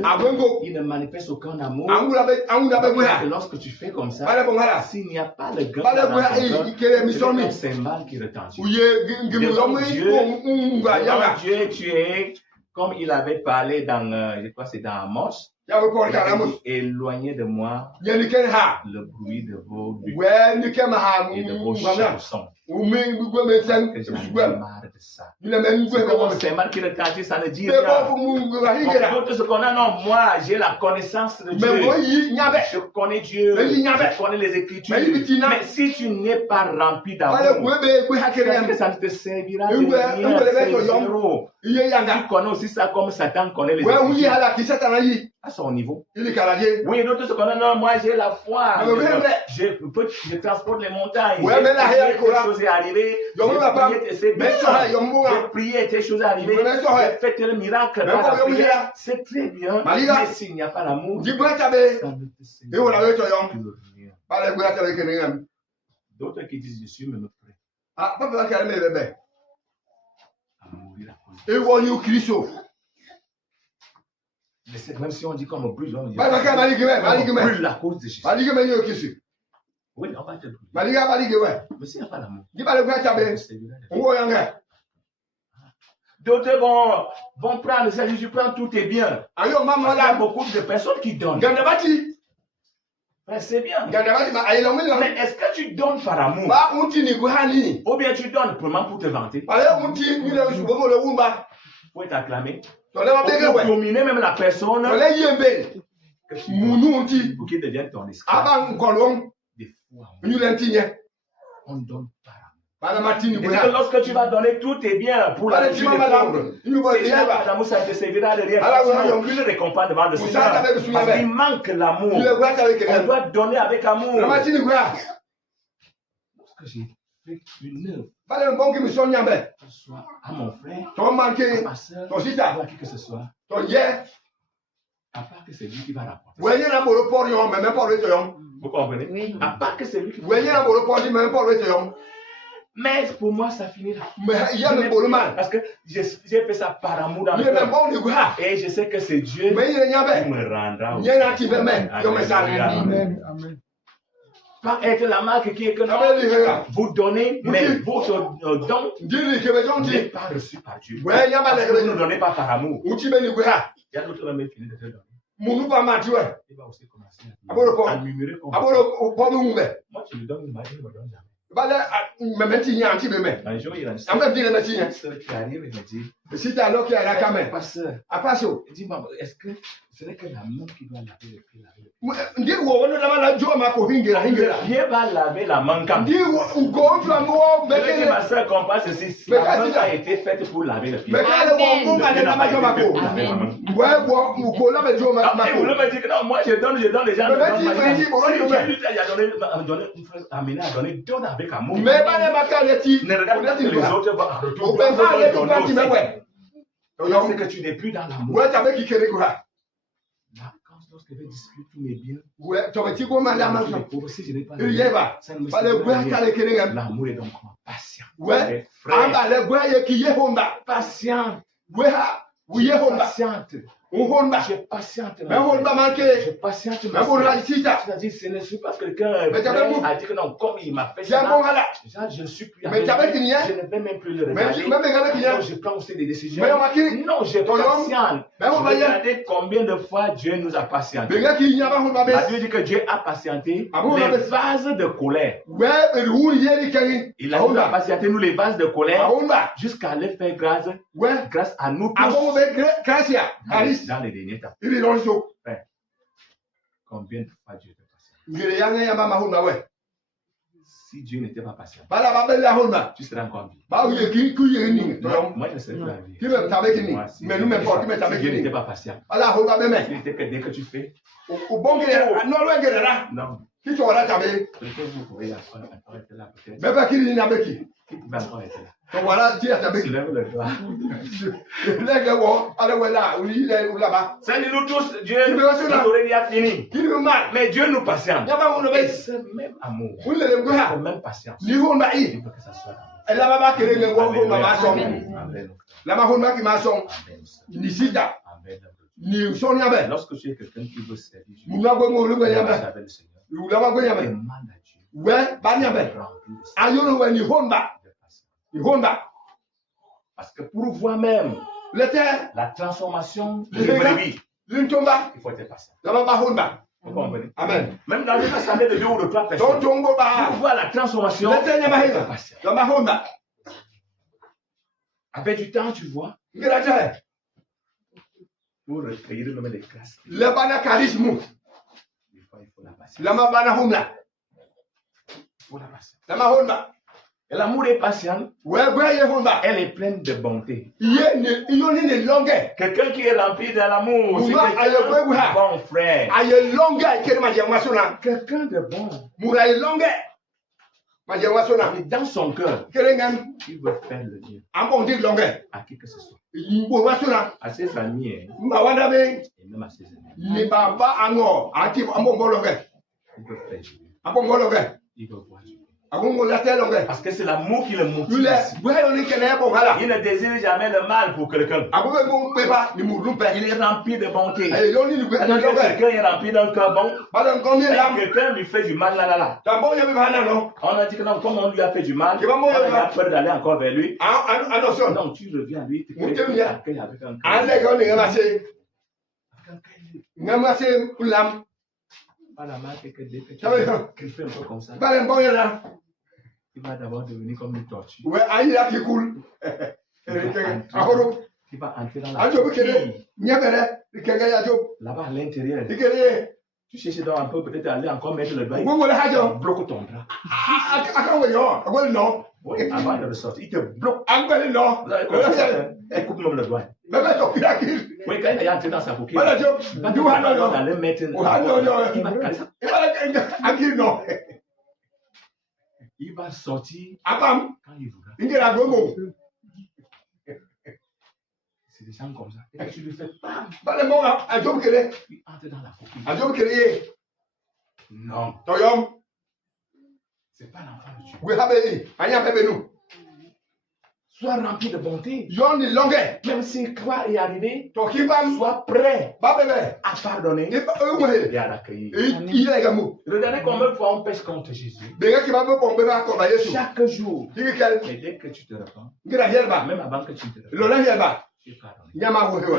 il ne manifeste aucun amour. Et lorsque tu fais comme ça, s'il n'y a pas le grand c'est un cymbale qui retentit. Devant Dieu, tu es, comme il avait parlé dans, je crois que c'est dans Amos, éloignez de moi le bruit de vos luttes et de vos chansons. Que j'en ai marre de ça. C'est mal qui retentit, ça ne dit rien. D'autres se connaissent, non, moi j'ai la connaissance de Dieu. Je connais Dieu, je connais les Écritures. Mais si tu n'es pas rempli d'amour, ça ne te servira de rien. C'est zéro. Tu connais aussi ça comme Satan connaît les Écritures. À son niveau. Oui, d'autres se connaissent, non, moi j'ai la foi. Je transporte les montagnes. Quelque chose est arrivé. J'ai prié, tes choses arrivées. J'ai fait tel miracle par la prière. C'est très bien. Mais s'il n'y a pas l'amour, ça ne te servira de rien. D'autres qui disent, je suis même prêt à mourir à cause. Même si on dit qu'on me brûle, on dit brûle la cause de Jésus. Oui, on va te brûler. Mais s'il n'y a pas l'amour, d'autres vont prendre ça, je prends tout est bien. Il y a beaucoup de personnes qui donnent. C'est bien. Mais est-ce que tu donnes par amour? Ou bien tu donnes vraiment pour te vanter? Pour t'acclamer? Pour dominer même la personne, pour qu'il devienne ton esclave. Des fois, on donne par amour. Et que lorsque tu vas donner tout est bien pour la vie des pauvres, si tu n'as pas d'amour, ça ne te servira de rien. Tu n'as aucune récompense devant le Seigneur. Parce qu'il manque l'amour. On doit donner avec amour. Lorsque j'ai fait une œuvre, que ce soit à mon frère, à ma soeur, à qui que ce soit, à part que c'est lui qui va rapporter. Vous comprenez? Oui. À part que c'est lui qui va. Mais pour moi, ça finira. Parce que j'ai fait ça par amour dans le cœur. Et je sais que c'est Dieu qui me rendra aussi. Amen. Pas être la marque qui est que non, vous donnez, mais votre don n'est pas reçu par Dieu. Parce que vous ne donnez pas par amour. Il y a d'autres même fini de te donner. Il va aussi commencer à murmurer comme moi, tu me donnes une magie, je ne me donne jamais. Un jour, il a dit, qui arrive, il me dit, si tu as l'eau qui est à la caméra, pasteur, il dit, est-ce que ce n'est que la main qui doit laver le pied? Dieu va laver la main quand ma soeur comprend ceci. La main a été faite pour laver le pied. Et vous me dites que non, moi je donne, les gens ne donnent pas. Si Dieu a donné, donne avec amour. Ne regarde pas que les autres vont en retour. C'est que tu n'es plus dans l'amour. Lorsque je distribue tous mes biens, si je n'ai pas l'amour est donc patient. Patiente. Je patiente. Je patiente. C'est-à-dire, ce ne suis pas quelqu'un a dit que non, comme il m'a fait ça, je ne suis plus avec lui. Je ne vais même plus le regarder. Donc, je prends aussi des décisions. Non, je patiente. Regardez combien de fois Dieu nous a patienté. La Bible dit que Dieu a patienté les vases de colère. Il a patienté nous les vases de colère jusqu'à les faire grâce à nous tous. Dans les derniers temps. Combien de fois Dieu était patient? Si Dieu n'était pas patient, tu serais encore en vie. Moi, je serais plus en vie. Si Dieu n'était pas patient, il n'était que dès que tu fais. Non. Peut-être vous pouvez encore être là. Peut-être. Qui pouvait encore être là? Soulève le doigt. C'est nous tous, Dieu nous aurait fini. Mais Dieu nous patiente. Ce même amour, cette même patience, il faut que ça soit l'amour. Lorsque tu es quelqu'un qui veut servir Dieu, le Seigneur, demande à Dieu. Parce que pour voir même la transformation de brebis, il faut être patient. Vous comprenez? Amen. Même dans une assemblée de 2 ou de 3 personnes, pour voir la transformation, il faut être patient. Avec du temps, tu vois, pour recueillir le nom des grâces. Il faut la patience. Il faut la patience. Et l'amour est patient. Elle est pleine de bonté. Quelqu'un qui est rempli de l'amour, c'est quelqu'un de bon frère. Quelqu'un de bon. Et dans son cœur, il veut faire le bien à qui que ce soit. À ses amis et même à ses ennemis. Il veut faire du bien. Il veut voir du bien. Parce que c'est l'amour qui le motive. Il ne désire jamais le mal pour quelqu'un. Il est rempli de bonté. Quand quelqu'un est rempli d'un cœur bon, quelqu'un lui fait du mal là. On a dit que non, comme on lui a fait du mal, on a peur d'aller encore vers lui. Donc tu reviens à lui, tu accueilles avec un cœur. Pas la main que dès que tu fais un peu comme ça. Il va d'abord devenir comme une tortue. Il va entrer dans la coquille. Là-bas à l'intérieur. Tu cherches donc un peu, peut-être aller encore mettre le doigt. Il bloque ton bras. Oui, avant de ressortir, il te bloque. Il coupe même le doigt. Oui, quand il est entré dans sa coquille, il va aller mettre il va il va sortir quand il voudra. C'est des gens comme ça. Et tu lui fais bam. Il entre dans la coquille. Non. C'est pas l'enfant de Dieu. Sois rempli de bonté. Même si quoi est arrivé, sois prêt à pardonner et à l'accueillir. Regardez combien de fois on pêche contre Jésus. Chaque jour. Et dès que tu te repens, même avant que tu te repens, tu es pardonné.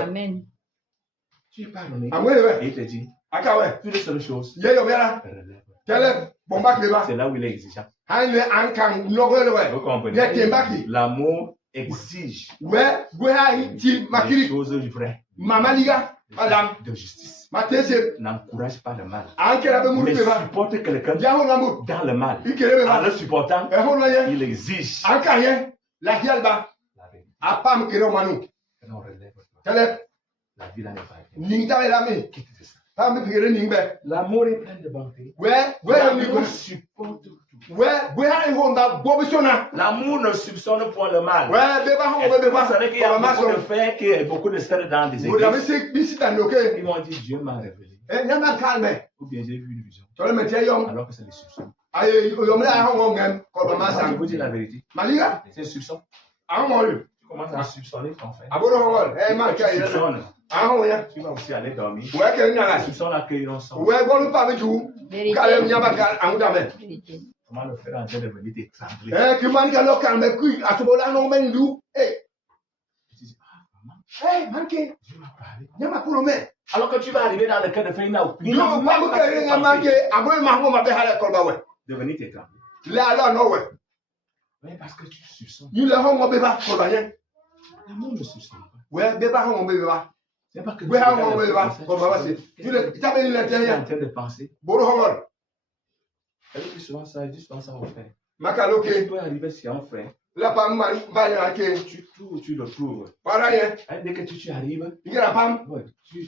Amen. Tu es pardonné. Et il te dit, une seule chose, relève. C'est là où il est exigeant. Vous comprenez? L'amour exige des choses vraies, de justice. N'encourage pas le mal. Mais supporte quelqu'un dans le mal. En le supportant, il exige la vérité. On relève la vie là n'est pas bien. Quitte ça. L'amour est plein de bonté. L'amour supporte tout. L'amour ne soupçonne point le mal. Vous savez qu'il y a beaucoup de frères et beaucoup de sœurs dans des églises. Ils vont dire Dieu m'a révélé. Ou bien j'ai vu une vision. Alors que c'est des soupçons. Je vous dis la vérité. C'est un soupçon. Tu commences à soupçonner ton frère. Tu soupçonnes. Tu vas aussi aller dormir. Tu soupçonnes l'accueil ensemble. Comment le faire en train de venir t'étrangler? Tu dis, maman, Dieu m'a parlé. Alors que tu vas arriver dans le cas de faire une opinion, de venir t'étrangler. Oui, parce que tu soupçonnes. L'amour ne soupçonne pas. C'est pas que tu es en train de penser. Elle dit souvent ça, au frère. Tu peux arriver sur un frère. Tu le trouves. Dès que tu arrives,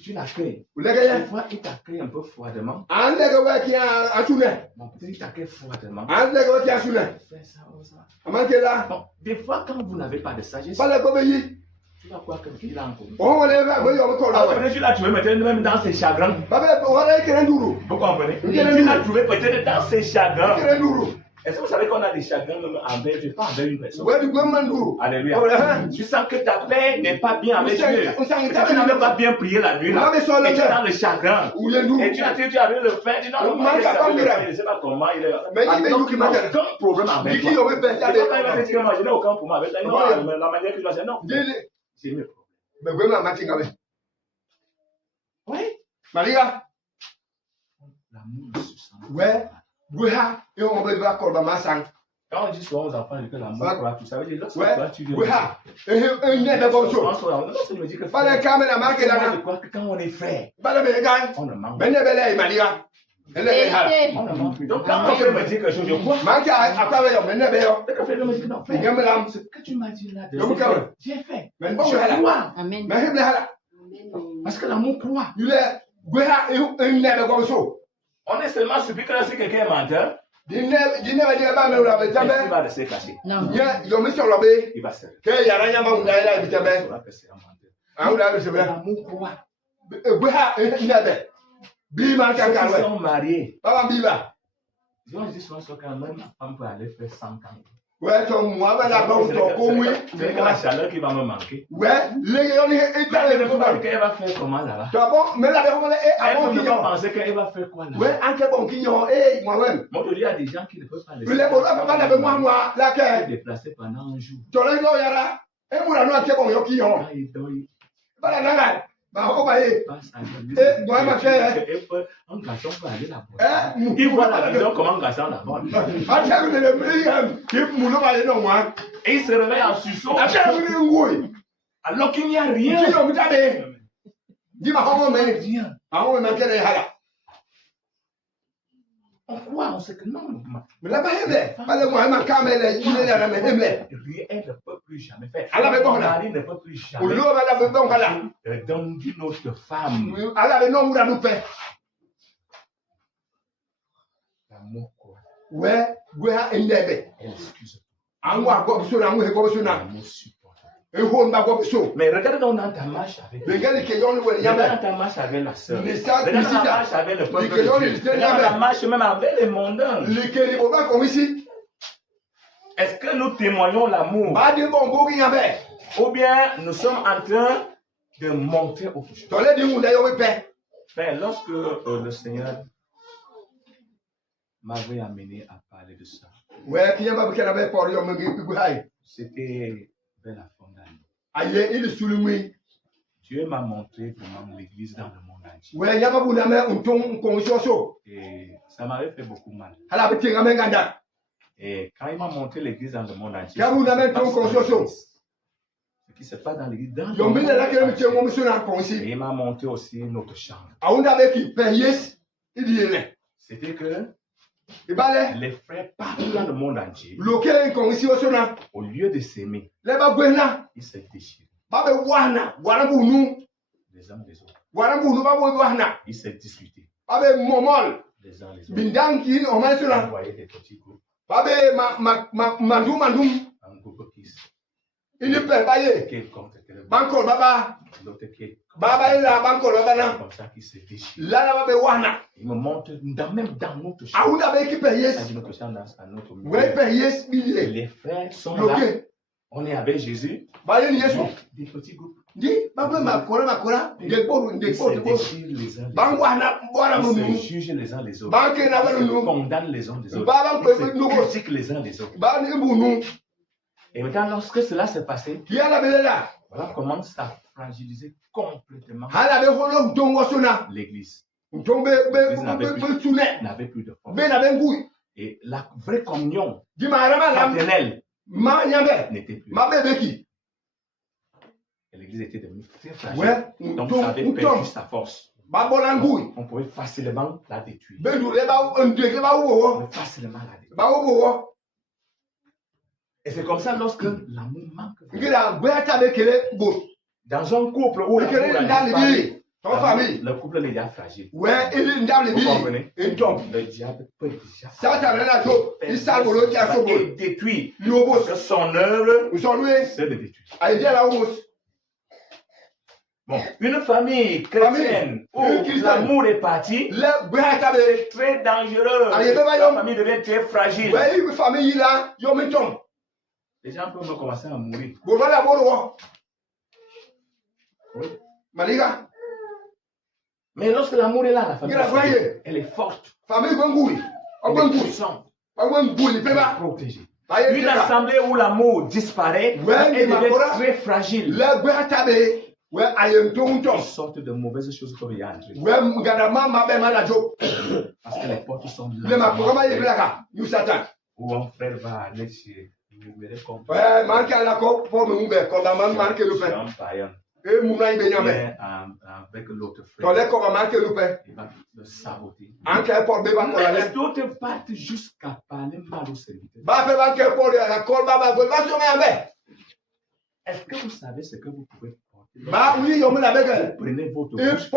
tu l'accueilles. Des fois, il t'accueille un peu froidement. Il t'accueille froidement. Fais ça. Bon, des fois, quand vous n'avez pas de sagesse, tu vas croire qu'il a en commun. Tu l'as trouvé peut-être même dans ses chagrins. Vous comprenez? Tu l'as trouvé peut-être dans ses chagrins. Est-ce que vous savez qu'on a des chagrins même envers Dieu, pas envers une personne? Alléluia. Tu sens que ta paix n'est pas bien avec Dieu. Tu n'as même pas bien prié la nuit là. Et tu es dans le chagrin. Et tu as vu le faire. Tu n'as je ne sais pas comment il est. Donc il n'a aucun problème avec toi. C'est pas quand il va te dire moi je n'ai aucun problème avec toi. Non, la manière que tu vas dire non. C'est le problème. Oui. L'amour ne se sent. Quand on dit souvent aux enfants que l'amour croit, tu savais dire lorsque toi tu veux. Ça veut dire que quand on est frère, on ne manque pas. On ne manque plus. Donc quand on me dit quelque chose, je crois. Dès que frère me dit non, frère, ce que tu m'as dit là, j'ai fait. Je crois. Amen. Parce que l'amour croit. On est seulement surpris que si quelqu'un est menteur, il va rester caché. Non. Il va se faire. L'amour croit. Ceux qui sont mariés. Je dis souvent que quand même, on peut aller faire 100 ans. C'est la chaleur qui va me manquer. Elle va faire comment là-bas? Elle ne peut pas penser qu'elle va faire quoi là-bas? Moi, il y a des gens qui ne peuvent pas laisser se déplacer pendant un jour. Un garçon peut aller là-bas. Il voit la vision comment un garçon là-bas. Et il se réveille en sursaut. Alors qu'il n'y a rien. On croit, on sait que non. Rien ne peut plus jamais faire. Mon mari ne peut plus jamais donner une autre femme. L'amour croit. Elle excuse. L'amour supporte. Mais regarde donc dans ta marche avec lui. Regarde dans ta marche avec la sœur. Regarde dans ta marche avec le peuple. Regarde dans ta marche même avec les mondains. Est-ce que nous témoignons l'amour? Ou bien nous sommes en train de monter autre chose? Frère, lorsque le Seigneur m'avait amené à parler de ça, c'était vers la fin d'année. Dieu m'a montré vraiment l'église dans le monde entier. Et ça m'avait fait beaucoup mal. Et quand il m'a montré l'église dans le monde entier, ce qui se passe dans l'église dans le monde entier, et il m'a montré aussi notre chambre. C'était que les frères partout dans le monde entier, au lieu de s'aimer, ils se déchirent. Les uns les autres. Ils se disputaient. Les uns les autres. Ils envoyaient des petits groupes. Un groupe qui est contre l'autre qui est comme ça qui se déchire. Il me montre même dans notre chambre. Notre chambre, dans notre milieu. Les frères sont là. On est avec Jésus. Des petits groupes. Ils se déchirent les uns les autres. Ils se jugent les uns les autres. Ils se condamnent les uns les autres. Ils se critiquent les uns les autres. Et maintenant, lorsque cela s'est passé, voilà comment ça fragiliser complètement l'église. L'église n'avait plus de force. Et la vraie communion fraternelle n'était plus. Et l'église était devenue très fragile. Donc ça avait perdu sa force. On pouvait facilement la détruire. On pouvait facilement la détruire. Et c'est comme ça lorsque l'amour manque. Dans un couple où l'amour a disparu, le couple est déjà fragile. Vous comprenez? Le diable peut déjà et détruire. Parce que son œuvre, c'est de détruire. Bon, une famille chrétienne où l'amour est parti, c'est très dangereux. La famille devient très fragile. Les gens peuvent commencer à mourir. Oui. Mais lorsque l'amour est là, la famille, elle est forte. Elle est puissante. Elle est protégée. Une assemblée où l'amour disparaît, elle devient très fragile. Ils sortent de mauvaises choses comme il y a entré. Parce que les portes sont là. Où un frère va aller chez un païen. Avec l'autre frère, il va le saboter. Les autres partent jusqu'à parler mal au serviteur. Est-ce que vous savez ce que vous pouvez porter? Prenez votre bouche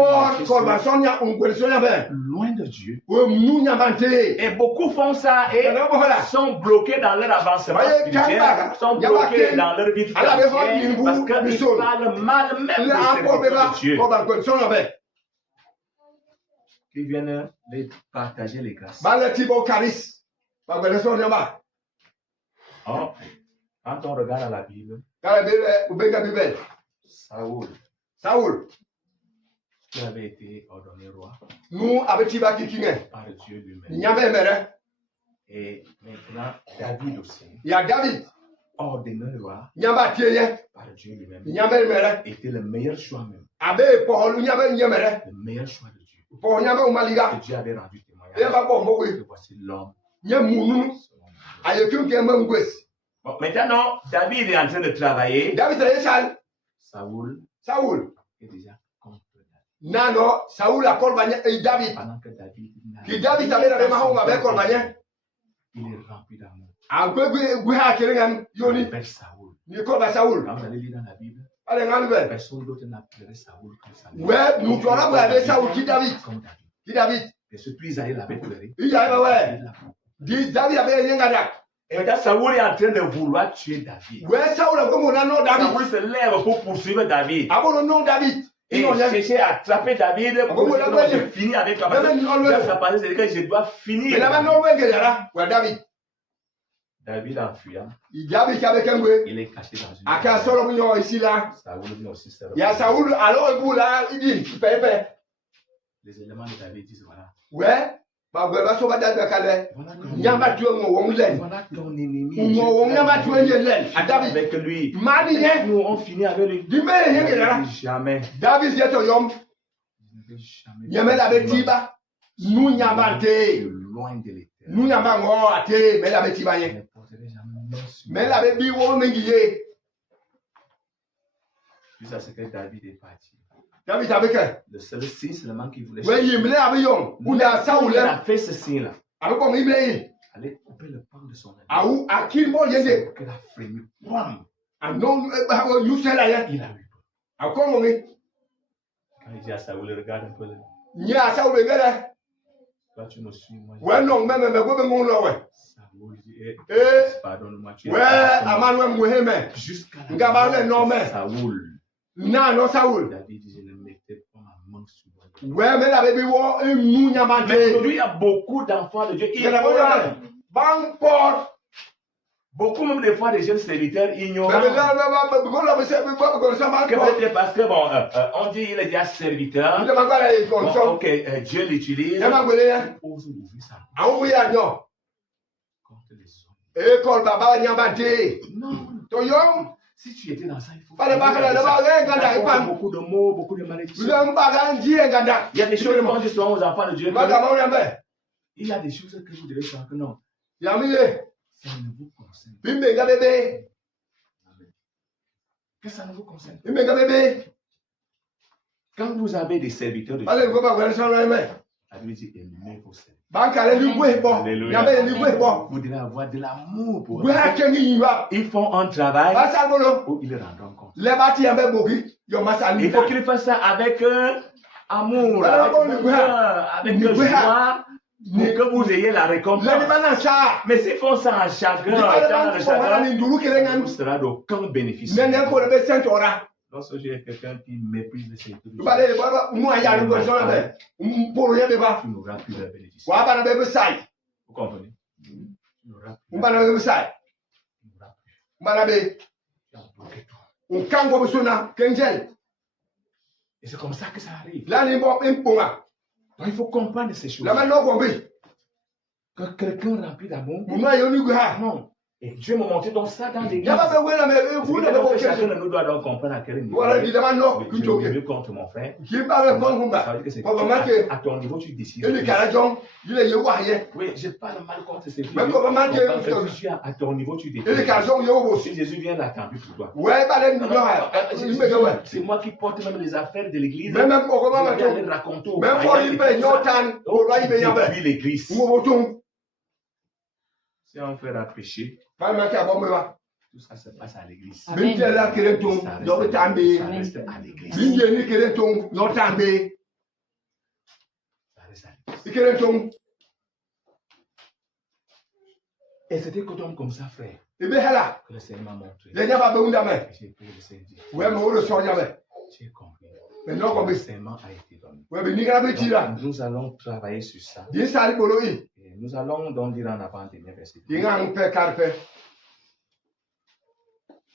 loin de Dieu. Et beaucoup font ça et sont bloqués dans leur avancement spirituel, sont bloqués dans leur vie chrétienne parce qu'ils parlent mal même de Dieu. Ils viennent les partager les grâces. Oh, quand on regarde la Bible, Saoul, qui avait été ordonné roi par Dieu lui-même. Et maintenant, David aussi, ordonné roi par Dieu lui-même, était le meilleur choix même. Le meilleur choix de Dieu. Que Dieu avait rendu témoignage. Voici l'homme. Bon, maintenant, David est en train de travailler. Saoul est déjà contre David. Pendant que David il est rempli d'amour. Avec Saoul. Quand vous allez lire dans la Bible, personne d'autre n'a pleuré Saoul comme Saoul. Comme David. Et surtout Isaïe l'avait pleuré. Et maintenant, Saoul est en train de vouloir tuer David. Saoul se lève pour poursuivre David. Et chercher à attraper David pour dire non, je finis avec toi. Ça passe, c'est que je dois finir. David en fuyant, il est caché dans une Saoul vient aussi se reposer. Les éléments de David disent voilà. Voilà ton ennemi. Avec lui. Nous on finit avec lui. Jamais. David jamais la bêtiba. Nous nyamante. Loin de l'éternel. Nous nyamango ate mais la bêtiba yen. Mais la bébi wo mengiye. Jusqu'à ce que David est parti. David avec le seul signe seulement qu'il voulait. Oui, il me avait yon. On a Saoul. Il a fait ce signe-là. Avec comme il me. Allez couper le pan de son ami. Ah où à qui moi yende. Que la frémie. Bam. Ah non, you say là ya. Il a eu. Ah comment on est? Quand il dit à Saoul, regarde un peu. Nya Saoul regarde. Toi tu me suis moi. Ouais non, même go ben on là ouais. Saoul dit pardonne-moi. Ouais, Amanu Mohamed. Jusqu'à la non mais. Saoul. Non Saoul. David dit je ne mettais pas ma main sur moi. Ouais, mais la bébi wo nous nyamante. Mais aujourd'hui il y a beaucoup d'enfants de Dieu. Il y a Bang porte. Beaucoup même des fois des jeunes serviteurs ignorants. Que peut-être parce que bon, on dit il est déjà serviteur. Bon, ok, Dieu l'utilise. Ose ouvrir sa bouche contre les hommes. Non. Si tu étais dans ça, il faut. Beaucoup de mots, beaucoup de malédictions. Il y a des choses qu'on dit souvent aux enfants de Dieu. Il y a des choses que vous devez savoir que non. Ça ne vous concerne pas. Que ça ne vous concerne pas. Quand vous avez des serviteurs de Dieu, la Bible dit aimez vos serviteurs. Alléluia. Vous devez avoir de l'amour pour eux. Ils font un travail où ils rendront compte. Il faut qu'ils fassent ça avec amour, avec joie. Pour que vous ayez la récompense. Mais s'ils font ça en chagrin, vous sera d'aucun bénéfice. Lorsque j'ai quelqu'un qui méprise le Seigneur, tu n'auras plus de bénéfice. Vous comprenez? Tu n'auras plus. Et c'est comme ça que ça arrive. Donc, il faut comprendre ces choses. Que quelqu'un rempli d'amour. Non. Et Dieu m'a montré donc ça dans l'église. Chacun de nous doit donc comprendre à quel niveau. Je mieux contre mon frère. Ça veut dire que c'est à ton niveau tu décides. Oui, je parle mal contre ces filles. À ton niveau tu décides. Si Jésus vient là, tant pis pour toi. C'est moi qui porte même les affaires de l'église. Je vais aller raconter au depuis l'église. Si un frère a péché, tout ça se passe à l'église. Ça reste à l'église. Et c'était comme ça, frère, que le Seigneur m'a montré. J'ai pris le Seigneur. J'ai compris. Le Seigneur a été donné. Donc, nous allons travailler sur ça. Et nous allons donc dire en avant des versets.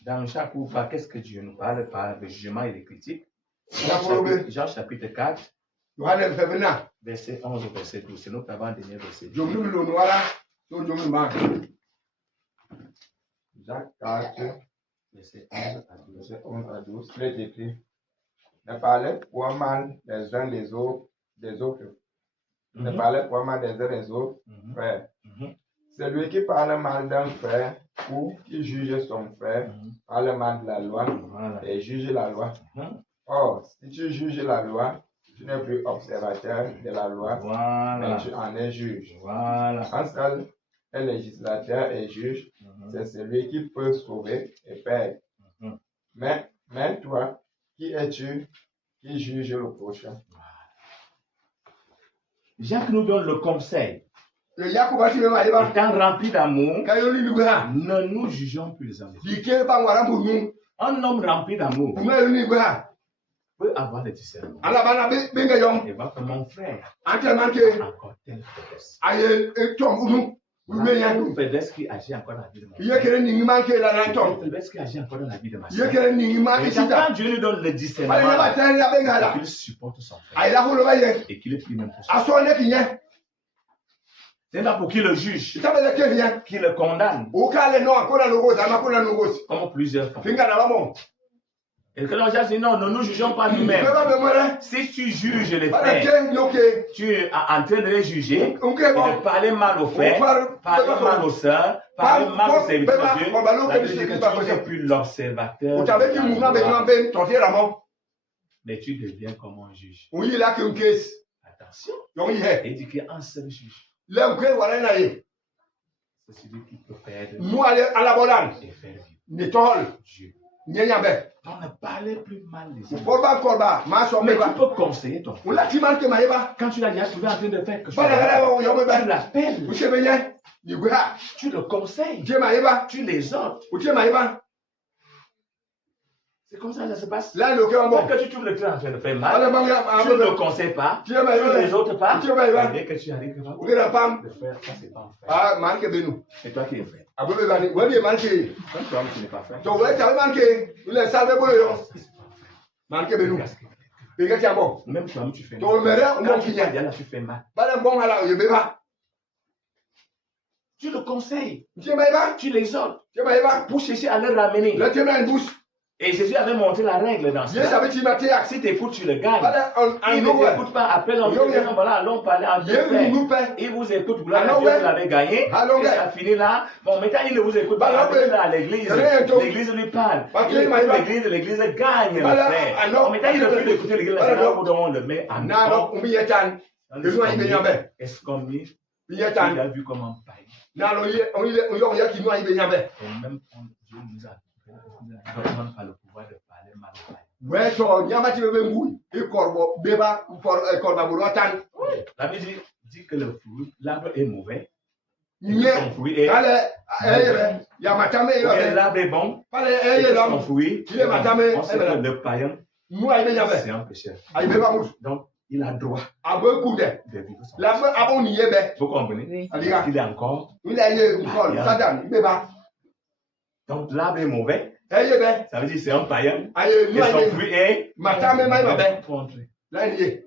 Dans chaque ouvrage, qu'est-ce que Dieu nous parle par le jugement et les critiques? Jean chapitre 4, verset 11 au verset 12. C'est notre avant-dernier verset. Jacques 4, verset 11 à 12. Il est écrit: ne parlez point mal les uns des autres. Ne parlez point mal les uns des autres, frères. Celui qui parle mal d'un frère ou qui juge son frère parle mal de la loi et juge la loi. Or, si tu juges la loi, tu n'es plus observateur de la loi, mais tu en es juge. Un seul est législateur et juge, c'est celui qui peut sauver et perdre. Mais toi, qui es-tu qui juge le prochain? Jacques nous donne le conseil. Étant rempli d'amour, ne nous jugeons plus les hommes. Un homme rempli d'amour peut avoir le discernement. Et va que mon frère encore tel faiblesse qui agit encore dans la vie de mon frère. Faiblesse qui agit encore dans la vie de ma soeur. Et quand Dieu lui donne le discernement, qu'il supporte son frère et qu'il est plus même pour ça. C'est pas pour qui le juge, Ça veut dire que rien. qui le condamne, Au cas où non, encore la logos, ça m'a encore la logos. comme plusieurs fois. Finga na maman. Et que l'on dit non, ne nous jugeons pas nous-mêmes. Mais pas moi là. Si tu juges les Pas faits, de OK. tu es en train de les juger, OK et bon. de parler mal aux frères, parler mal aux sœurs, parler mal aux serviteurs de Dieu. La Bible dit que tu n'es plus l'observateur. Vous savez que mouvement maintenant ben tenter la main. Mais tu deviens comme un juge. Oui là que une caisse. Attention. Donc il est. Il dit qu'il y a un seul juge. Là OK voilà na yi. C'est celui qui peut perdre Nous aller à la bolane. et faire vivre. Netol. Dieu. Nyanya be. On ne parlait plus mal des hommes. Korba ma so Mais me tu ba. peux conseiller ton On frère. l'a ti mal que ma yeba. Quand tu l'as déjà trouvé en train de faire quelque chose, Bala yo me tu ba. l'appelles, Vous savez bien. Ni gwa. tu le conseilles, Tu ma yeba. tu l'exhortes. Vous ma yeba. C'est comme ça que ça se passe. Là le cœur bon. Quand tu trouves le train en train de faire mal, Allez banga tu ne le conseilles pas, Tu tu ma ne yeba. l'exhortes pas, Tu ma yeba. et dès que tu arrives devant Vous la pam. le frère, ça c'est pas un frère. Ah man que benu. C'est toi qui es frère. Abu be bani. Wadi man que. Quand toi tu n'es pas frère, Donc ouais, tu man que. Vous la salve boyo yo. Man que benu. Et que tu as bon. même toi tu fais mal. Donc mere on Quand bon tu qui vas y a. là, tu fais mal. Bala bon ala yo be ba. Tu le conseilles, Tu ma yeba. tu l'exhortes Tu ma yeba. pour chercher à le ramener. Là tu mets une bouche. Et Jésus avait montré la règle dans Yes ça. avec tu maté axe. Si tu écoutes, tu le gagnes. Bala on Il no ne ouais. t'écoute pas, appelle en Yo, disant, yo. voilà, allons parler en deux Yé frères. nous paie. Il vous écoute, gloire Alors, à Dieu, ouais. vous l'avez gagné. Alors, Et ouais. ça finit là. Bon, maintenant, il ne vous écoute pas. Alors, Appelez-le ouais. à l'église. Rien, tout. L'église lui parle. Parce Il que, écoute maïva. l'église gagne le Voilà, frère. alors, Bon, maintenant, il ne veut plus d'écouter l'église. voilà, C'est là donc. où on le met en Na no umbi yetan. Le soin il nyambe. Est-ce qu'on dit, il Yetan. a vu comment paille. Na lo ye on yo ya ki no il nyambe. Et même quand Dieu nous a donné par le pouvoir de parler mal au paille. Ouais to nyama ti be ngui. E korbo beba korba bu rotan. La Bible dit que le fruit, l'arbre est mauvais. Et que Nye. son fruit est. Ale eye ya matame yo Et be. l'arbre est bon. Pale Et eye que son lam. fruit, Il est madame, on sait elle est là. que le païen, Mu ai be nyambe. c'est un pécheur. Ai be ba mu. Donc, il a droit Abo ku de. de vivre son La péché. be abon ni ye be. Vous comprenez? Oui. Aliga. Il est encore. Il a ye kol satan be ba. Donc, l'arbre est mauvais. Eye be. Ça veut dire que c'est un païen. Aye Et nu ai son be. fruit est. Matame mai ba be. Faut entrer. La ni.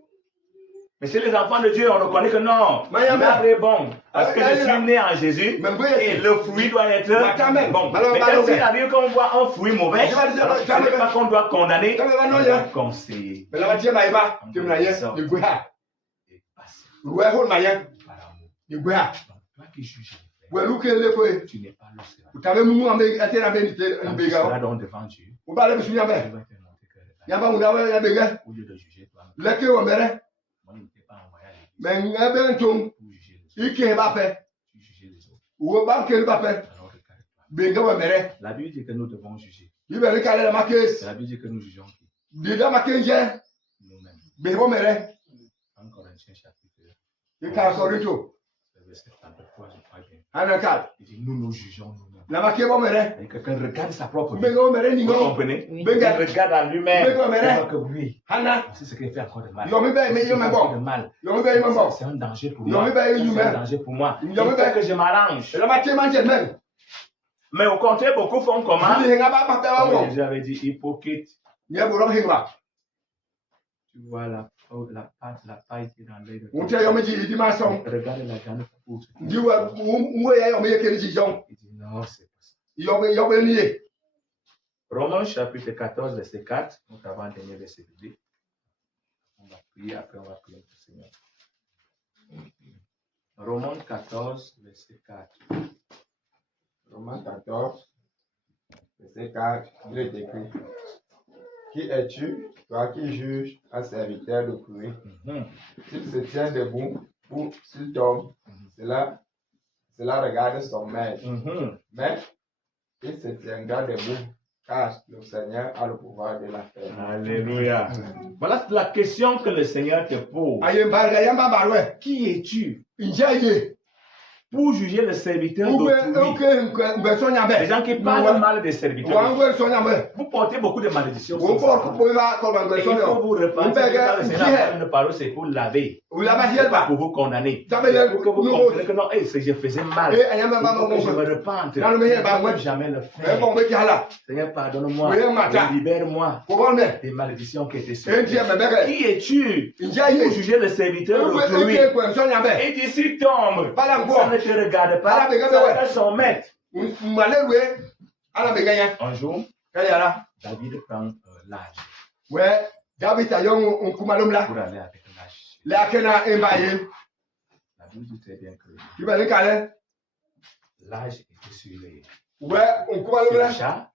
Mais chez les enfants de Dieu, on reconnaît que non. Maïa, L'arbre est bon. Parce que Maïa, je Maïa. suis né en Jésus. Mais vous Et le fruit doit être Maïa, bon. Maïa, Mais Maïa, quand il Maïa. arrive qu'on voit un fruit mauvais, Maïa, Maïa, alors, ce n'est pas qu'on doit condamner, Maïa, Maïa, on Maïa. doit conseiller Bela ba tie mai ba. Ti na ye ni gwe ha. et passer Ruwe ho na ye par amour. ni gwe ha. Donc, toi qui juges les We lu ke le ko e. faits, tu n'es pas le seul. Utabe mu ambe atera be ni te Quand be tu ga. seras donc devant Dieu, U ba le bisu Dieu nyambe. va te montrer que le Nyamba mu dawe ya be ga. au lieu de juger toi-même, Le ke wo mere. moi, il ne t'ai pas envoyé à l'église Me ngabe ntum. pour juger les autres. Ike ba pe. Tu juges les autres. Wo ba ke ba pe. Alors regarde-toi. Be ga wo mere. La Bible dit que nous devons juger. Yi be le ka le ma kes. La Bible dit que nous jugeons qui? Di da ma ke je. Nous-mêmes. Be wo mere. En Corinthiens chapitre Yi ka ko rito. verset 33, je crois bien. Ana ka. Il dit, nous jugeons nous-mêmes. La ma ke wo mere. Et quelqu'un regarde sa propre Be vie. ga wo mere ni Vous ngo. comprenez? Oui. Il Benga. regarde à lui-même. Benga, mais Il voit que oui, Hana. c'est ce qu'il fait encore de mal. Yo me be me yo me de bon. mal. Yo me be yo me bon. C'est un danger pour Yo moi. me be yo C'est un me. danger pour moi. Il Yo me faut be. que je m'arrange. La ma tie man je même. Mais au contraire, beaucoup font comment? Ni nga ba pa pe wa Comme wo. Jésus avait dit, hypocrite. Ni bo ro hinwa. Tu vois la paille qui est dans l'œil de ton Unte yo me ji di ma son. Regarde la grande poutre. Di wa mu ya yo me ke ji jon. Il dit, non, c'est pas ça. Yo be ni e. Romains chapitre 14, verset 4. Donc avant le dernier verset biblique. On va prier, après on va prier le Seigneur. Romains 14, verset 4. Romains 14, verset 4, il est écrit. Qui es-tu, toi qui juges un serviteur de fruit? Mhm. S'il se tient debout ou s'il tombe, cela regarde son maître. Mhm. Mais il se tiendra debout, car le Seigneur a le pouvoir de la faire. Alléluia. Voilà la question que le Seigneur te pose. Aye ba ga yamba ba we. Qui es-tu? Nja ye. pour juger le serviteur d'autrui. Les gens qui parlent mal des serviteurs. Vous portez beaucoup de malédictions. Il faut vous repentir. Le Seigneur une parole, c'est pour laver. Pas pour vous condamner. Pour que vous compreniez que non, je faisais mal. Pour que je me repente. Je ne peux jamais le faire. Seigneur, pardonne-moi. Libère-moi des malédictions qui étaient sur moi. Qui es-tu pour juger le serviteur d'autrui? Et d'ici tombe. Ça ne te regarde pas. Ça fait son maître. Un jour, David prend l'âge. David a eu Pour aller avec l'âge. La Bible dit très bien que l'âge était surveillé. C'est le chat.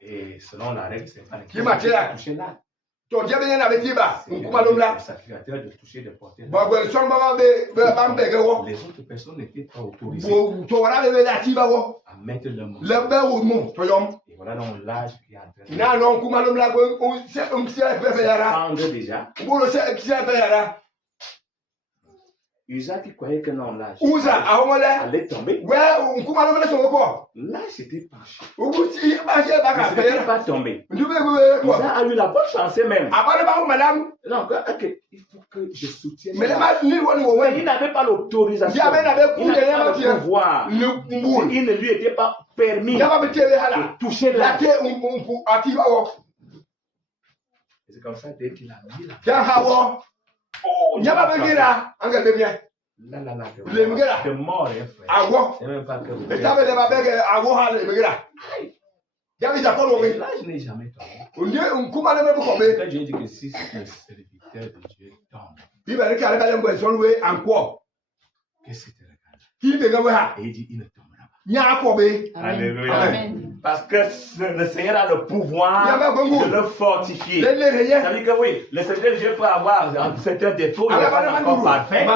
Et selon la règle, c'est pas le qui a touché l'âge. C'est le sacrificateur de toucher de porter l'âge. Les autres personnes n'étaient pas autorisées à mettre le mot. Et voilà donc l'âge qui est en train de déjà. Usa qui croyait que non, l'âge allait tomber. L'âge s'était penché. Il n'était pas tombé. Usa a eu la bonne chance même. Non, okay, il faut que je soutienne. Mais il n'avait pas l'autorisation. Il n'avait pas le pouvoir. Il ne lui était pas permis de toucher l'âge. C'est comme ça, dès qu'il a mis la de mort, frère. C'est même pas que vous. Là, je n'ai jamais tombé. Quand Dieu dit que si le serviteur de Dieu tombe, qu'est-ce que tu regardes? Et il dit, il ne tombera pas. Alléluia. Amen. Parce que le Seigneur a le pouvoir de le fortifier. Ça veut dire que oui, le serviteur de Dieu peut avoir certains défauts, il n'est pas encore parfait,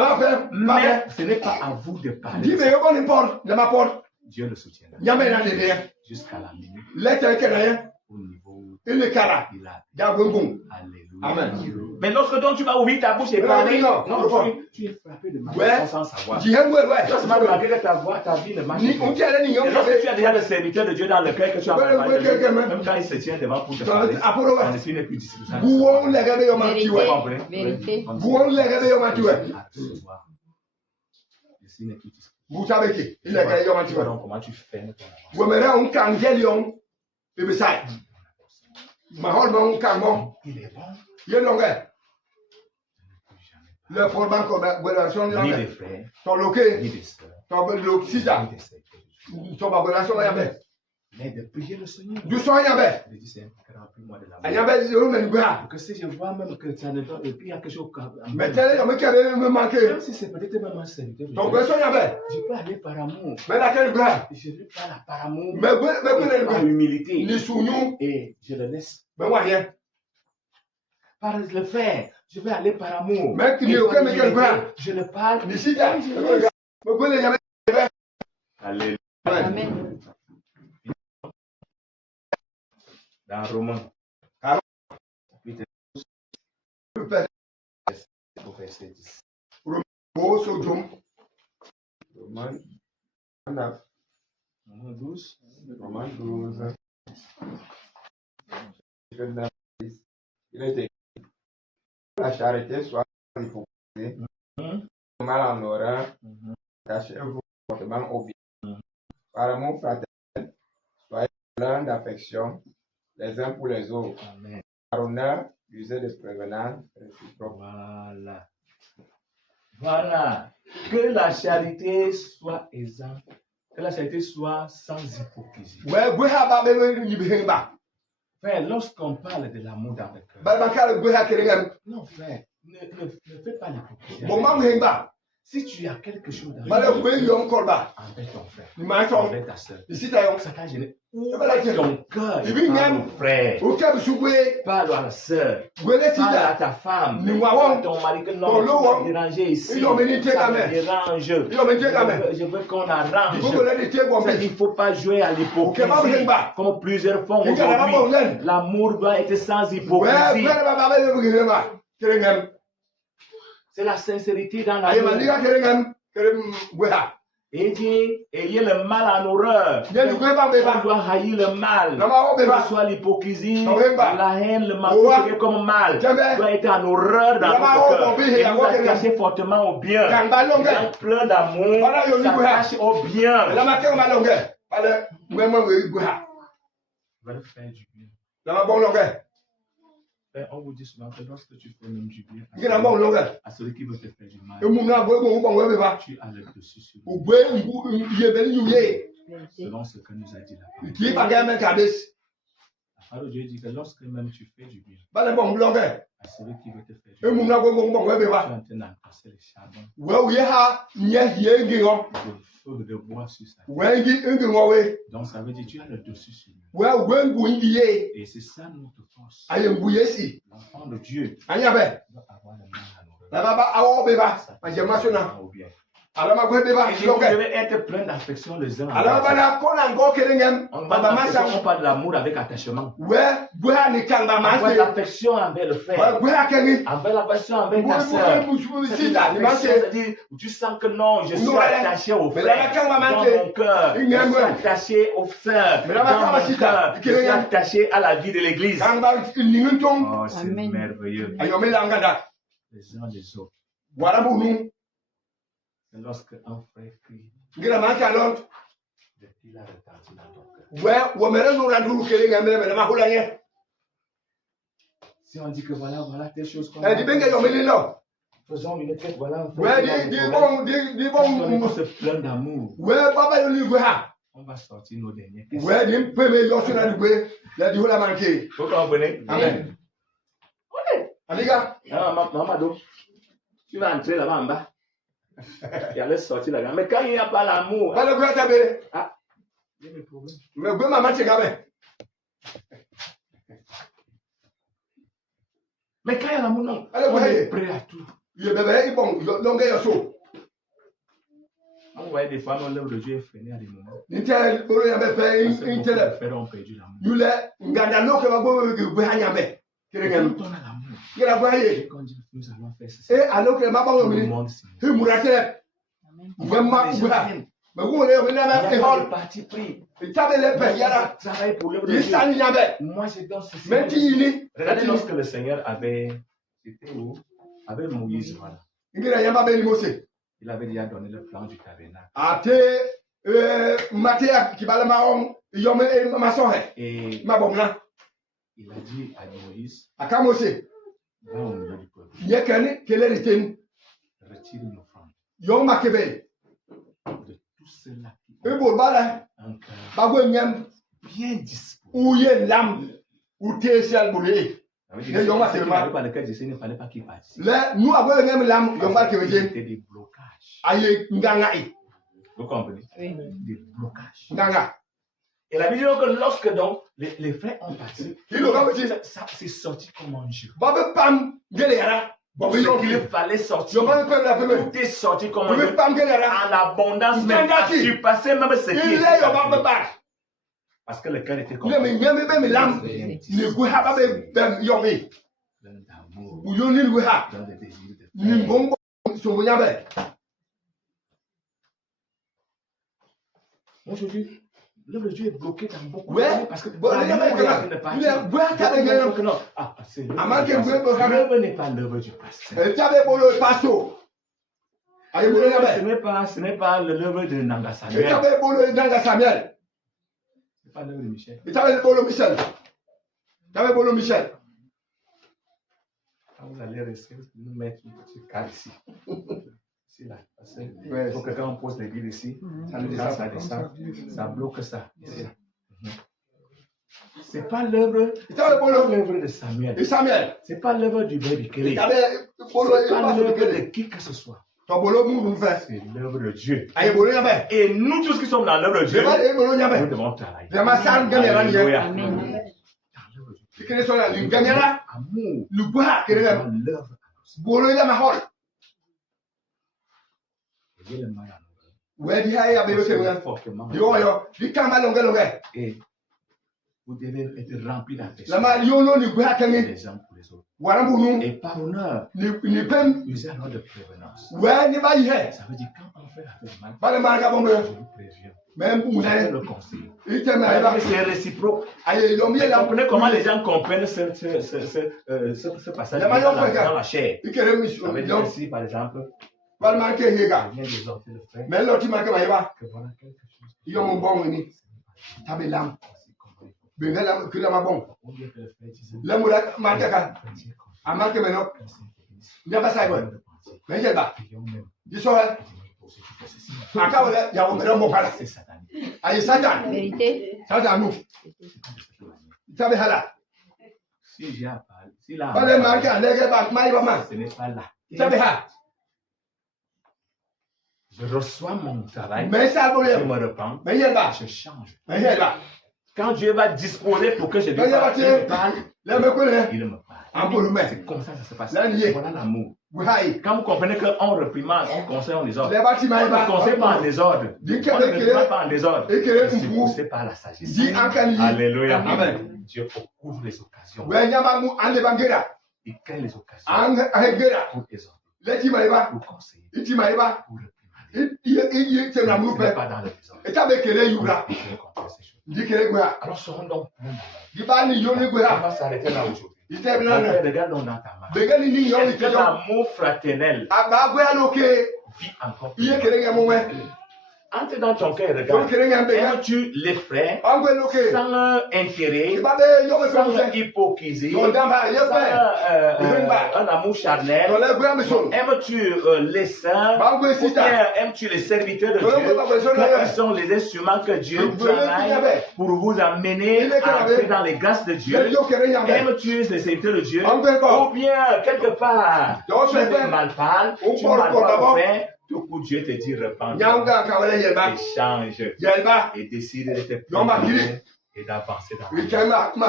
mais ce n'est pas à vous de parler. Dieu le soutiendra jusqu'à la minute. Au niveau il a. Alléluia. Amen. Mais lorsque donc tu vas ouvrir ta bouche et parler, tu es frappé de malheur sans savoir. Tu as seulement remarqué que ta vie ne marche pas. Et lorsque tu as déjà le serviteur de Dieu dans le cœur que tu as parlé, même quand il se tient devant pour te parler, ton esprit n'est plus disponible. Vérité. Vous savez qui? Il est gagné au Donc, comment tu fais ton avance? Il est bon. Le problème que Ni des frères, ni des sœurs, mais de prier le Seigneur. De dire, Seigneur, remplis-moi de l'amour. Parce que si je vois même que ça ne donne, il y a quelque chose même si c'est peut-être même un serviteur, je peux aller par amour. Je ne vais pas par amour, par humilité. Et je le laisse. Par le faire, je vais aller par amour. Je le parle. Alléluia. Amen. Dans Romains, chapitre 12, verset 10. Romains 12. Il est écrit que la charité soit hypocrisie, le mal en horreur, cachez-vous fortement au bien. Par amour fraternel, soyez pleins d'affection les uns pour les autres. Amen. Par honneur, usez de prévenance réciproque. Voilà. Que la charité soit exempte. Que la charité soit sans hypocrisie. Frère, lorsqu'on parle de l'amour dans le cœur, non, frère, ne fais pas l'hypocrisie. Si tu as quelque chose dans le cœur, avec ton frère, avec ta soeur, ça t'a gêné. Ouvre ton cœur, parle au frère, parle à la soeur, parle à ta femme, parle à ton mari que non, tu vas déranger ici, ça me dérange, je veux qu'on arrange. Il ne faut pas jouer à l'hypocrisie, comme plusieurs font aujourd'hui. L'amour doit être sans hypocrisie. C'est la sincérité dans l'amour. Et il dit, ayez le mal en horreur. On doit haïr le mal. Que ce soit l'hypocrisie, la haine, le mal, comme mal. Doit être en horreur dans notre cœur. Et nous attacher fortement au bien. Plein d'amour, s'attache au bien. Va le faire du bien. On vous dit souvent que lorsque tu fais même du bien à celui qui veut te faire du mal, tu as le dessus sur lui. Selon ce que nous a dit la parole. Alors Dieu dit que lorsque même tu fais du bien à celui qui veut te faire du bien, tu es en train d'entasser les charbons de bois sur sa tête. Donc ça veut dire que tu as le dessus sur lui. Et c'est ça notre force. L'enfant de Dieu doit avoir le mal à l'oreille. Et vous devez être plein d'affection les uns envers les autres. On parle de l'amour avec attachement. Avoir l'affection envers le frère. Avoir l'affection envers ta soeur. C'est-à-dire, tu sens que non, je suis attaché au frère. Dans mon cœur, je suis attaché aux sœurs. Dans mon cœur, je suis attaché à la vie de l'église. Oh, c'est merveilleux. Les uns les autres. Lorsque un frère crie, il a retenti dans ton cœur. Si on dit que voilà telle chose qu'on a, faisons une fête, voilà. On se plaint d'amour. On va sortir nos derniers questions. Vous comprenez? Amen. Maman, tu vas entrer là-bas en bas. Il allait sortir là-bas. Mais quand il n'y a pas l'amour, il y a des problèmes. Mais quand il y a l'amour, non. On est prêt à tout. On voit des fois, nos lèvres de Dieu est freiné à des moments. Parce que beaucoup de frères ont perdu l'amour. Quand on a l'amour, et qu'on dit nous allons faire ceci, tout le monde s'y met. Il y a des partis pris. Travailler pour l'œuvre de Dieu. Moi, je donne ceci. Regardez lorsque le Seigneur avait Moïse, voilà. Il avait déjà donné le plan du tabernacle. Et il a dit à Moïse, va au milieu du peuple. Retire une offrande de tout cela qui ont un cœur bien disposé. Il ne fallait pas qu'il participe. C'était des blocages. Vous comprenez? Des blocages. Et la Bible dit que lorsque donc les frères ont parti, ça c'est sorti comme un jeu. Ce qu'il fallait sortir, tout est sorti comme un jeu. En abondance, même à surpasser même ce qui était. Parce que le cœur était comme plein d'amour, plein de désirs de faire. Aujourd'hui, l'œuvre de Dieu est bloquée dans beaucoup de choses parce que l'œuvre n'est pas l'œuvre du pasteur. Ce n'est pas l'œuvre de Nanga Samuel. Ce n'est pas l'œuvre de Michel. Quand vous allez rester, vous nous mettre une petite carte ici. Ici, là. Parce que quand quelqu'un pose les billes ici, ça descend, ça bloque ça. Ici, là. C'est pas l'œuvre de Samuel. C'est pas l'œuvre du baby Kelly. C'est pas l'œuvre de qui que ce soit. C'est l'œuvre de Dieu. Et nous tous qui sommes dans l'œuvre de Dieu, nous devons travailler. Alléluia. Amour. L'œuvre. Et le mal à nous. Fortement. Et Vous devez être rempli d'affection. Les uns pour les autres. Et par honneur, usez alors de prévenance. Ça veut dire quand on fait la fête mal, je vous préviens. Je le conseille. C'est réciproque. Comprenez comment les gens comprennent ce passage dans la chair. Ça veut dire que si, par exemple, je viens d'exhorter le frère, que voilà quelque chose. Si j'ai à parler, si là, ce n'est pas là. Je reçois mon travail, je me repens, je change. Quand Dieu va disposer pour que je lui parle, il me parle. C'est comme ça que ça se passe. Voilà l'amour. Quand vous comprenez qu'on reprimande, on conseille en désordre. On ne conseille pas en désordre. On ne reprimande pas en désordre. C'est poussé par la sagesse. Alléluia. Amen. Dieu couvre les occasions. Il crée les occasions pour exhorter, pour conseiller, pour reprimander. Ce n'est pas dans le désordre. Alors serons donc pleins d'amour. On va s'arrêter là aujourd'hui. Regarde-nous dans ta main. Est-ce que l'amour fraternel vit encore? Entre dans ton cœur, regarde. Aimes-tu les frères sans intérêt, sans hypocrisie, sans un amour charnel? Aimes-tu les saints ou bien aimes-tu les serviteurs de Dieu quand ils sont les instruments que Dieu travaille pour vous amener à entrer dans les grâces de Dieu? Aimes-tu les serviteurs de Dieu ou bien quelque part tu mal parles, tu mal parles au frère? Tout coup, Dieu te dit repends-toi, et change, et décide de te prendre et d'avancer dans la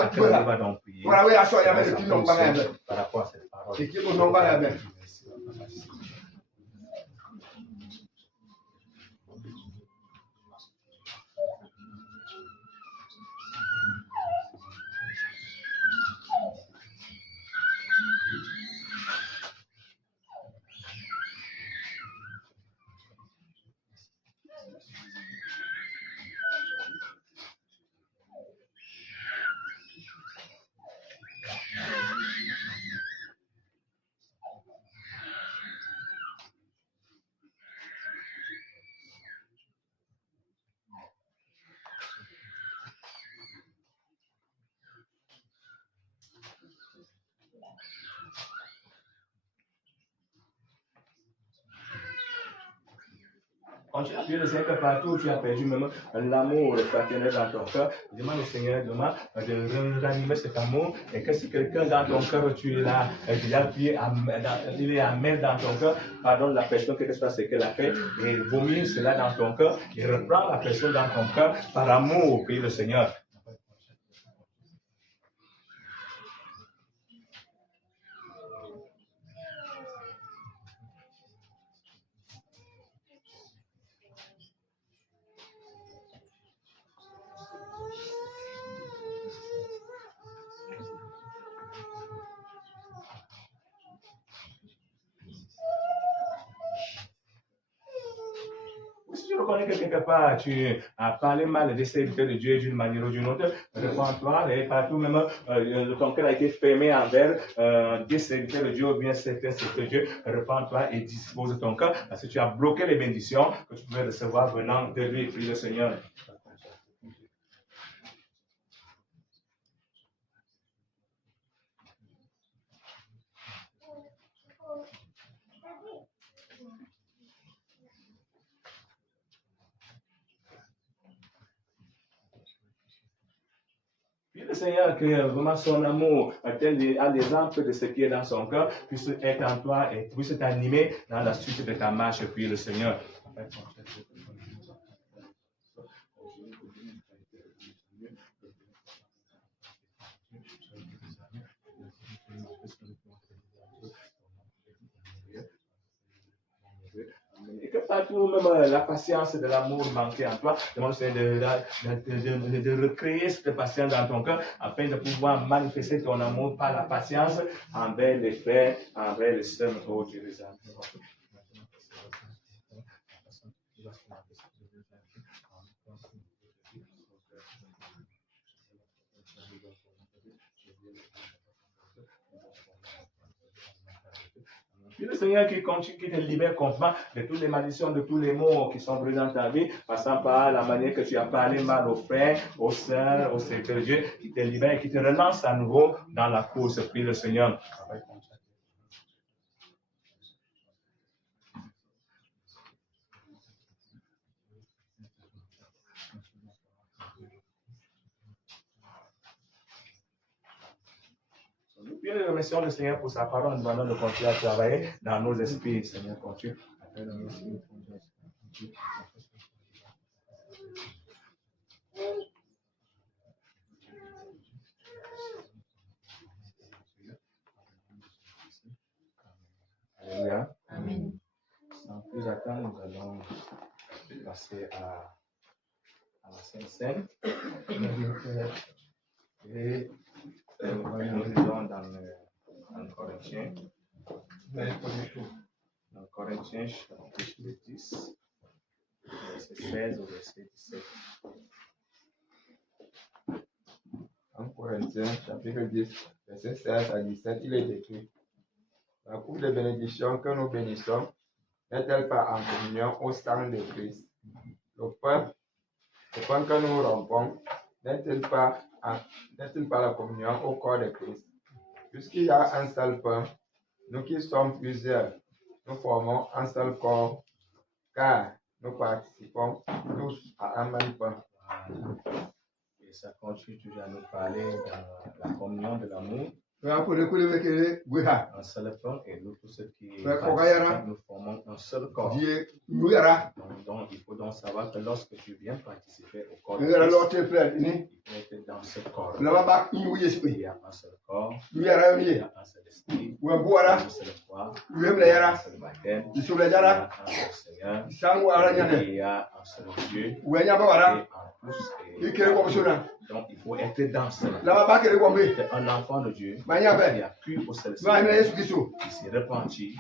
vie. On va donc prier par rapport à cette parole. Quand tu as le Seigneur partout, tu as perdu même l'amour fraternel dans ton cœur. Demande au Seigneur demain de ranimer cet amour. Et que si quelqu'un dans ton cœur, tu es là, il est amer dans ton cœur, pardonne la personne, quel que soit ce qu'elle a fait, et vomit cela dans ton cœur, et reprends la personne dans ton cœur par amour, prie le Seigneur. Si tu reconnais que quelque part tu as parlé mal des serviteurs de Dieu d'une manière ou d'une autre, réponds-toi, et partout même ton cœur a été fermé envers des serviteurs de Dieu ou bien certains serviteurs de Dieu, réponds-toi et dispose ton cœur parce que tu as bloqué les bénédictions que tu pouvais recevoir venant de lui, prie le Seigneur. Puis le Seigneur, que vraiment son amour, à l'exemple de ce qui est dans son cœur, puisse être en toi et puisse t'animer dans la suite de ta marche. Puis le Seigneur. Et que partout, même la patience de l'amour manquait en toi. Demande au Seigneur de recréer cette patience dans ton cœur afin de pouvoir manifester ton amour par la patience envers les frères, envers les sœurs, ô Jérusalem. Puis le Seigneur qui te libère complètement de toutes les malédictions, de tous les maux qui sont présents dans ta vie, passant par la manière que tu as parlé mal aux frères, aux sœurs, aux serviteurs de Dieu, qui te libère et qui te relance à nouveau dans la course. Prie le Seigneur. Nous remercions le Seigneur pour sa parole, nous demandons de continuer à travailler dans nos esprits. Seigneur, continue. Alléluia. Amen. Sans plus attendre, nous allons passer à la Sainte Seine. Et nous lisons dans Corinthiens. Dans Corinthiens, chapitre 10, verset 16 au verset 17. En Corinthiens, chapitre 10, verset 16 à 17, il est écrit: La coupe de bénédiction que nous bénissons n'est-elle pas en communion au sang de Christ? Le pain que nous rompons n'est-il pas la communion au corps de Christ? Puisqu'il y a un seul pain, nous qui sommes plusieurs, nous formons un seul corps, car nous participons tous à un même pain. Et ça continue toujours à nous parler dans la communion de l'amour. Un seul pain et nous tous ceux qui participent, nous formons un seul corps. Donc il faut donc savoir que lorsque tu viens participer au corps de Christ, il faut être dans ce corps. Il y a un seul corps, il y a un seul esprit, il y a un seul foi, il y a un seul baptême, il y a un seul Seigneur, il y a un seul Dieu, et en plus, donc il faut être dans cela. Un enfant de Dieu qui a cru au seul Seigneur, qui s'est repenti,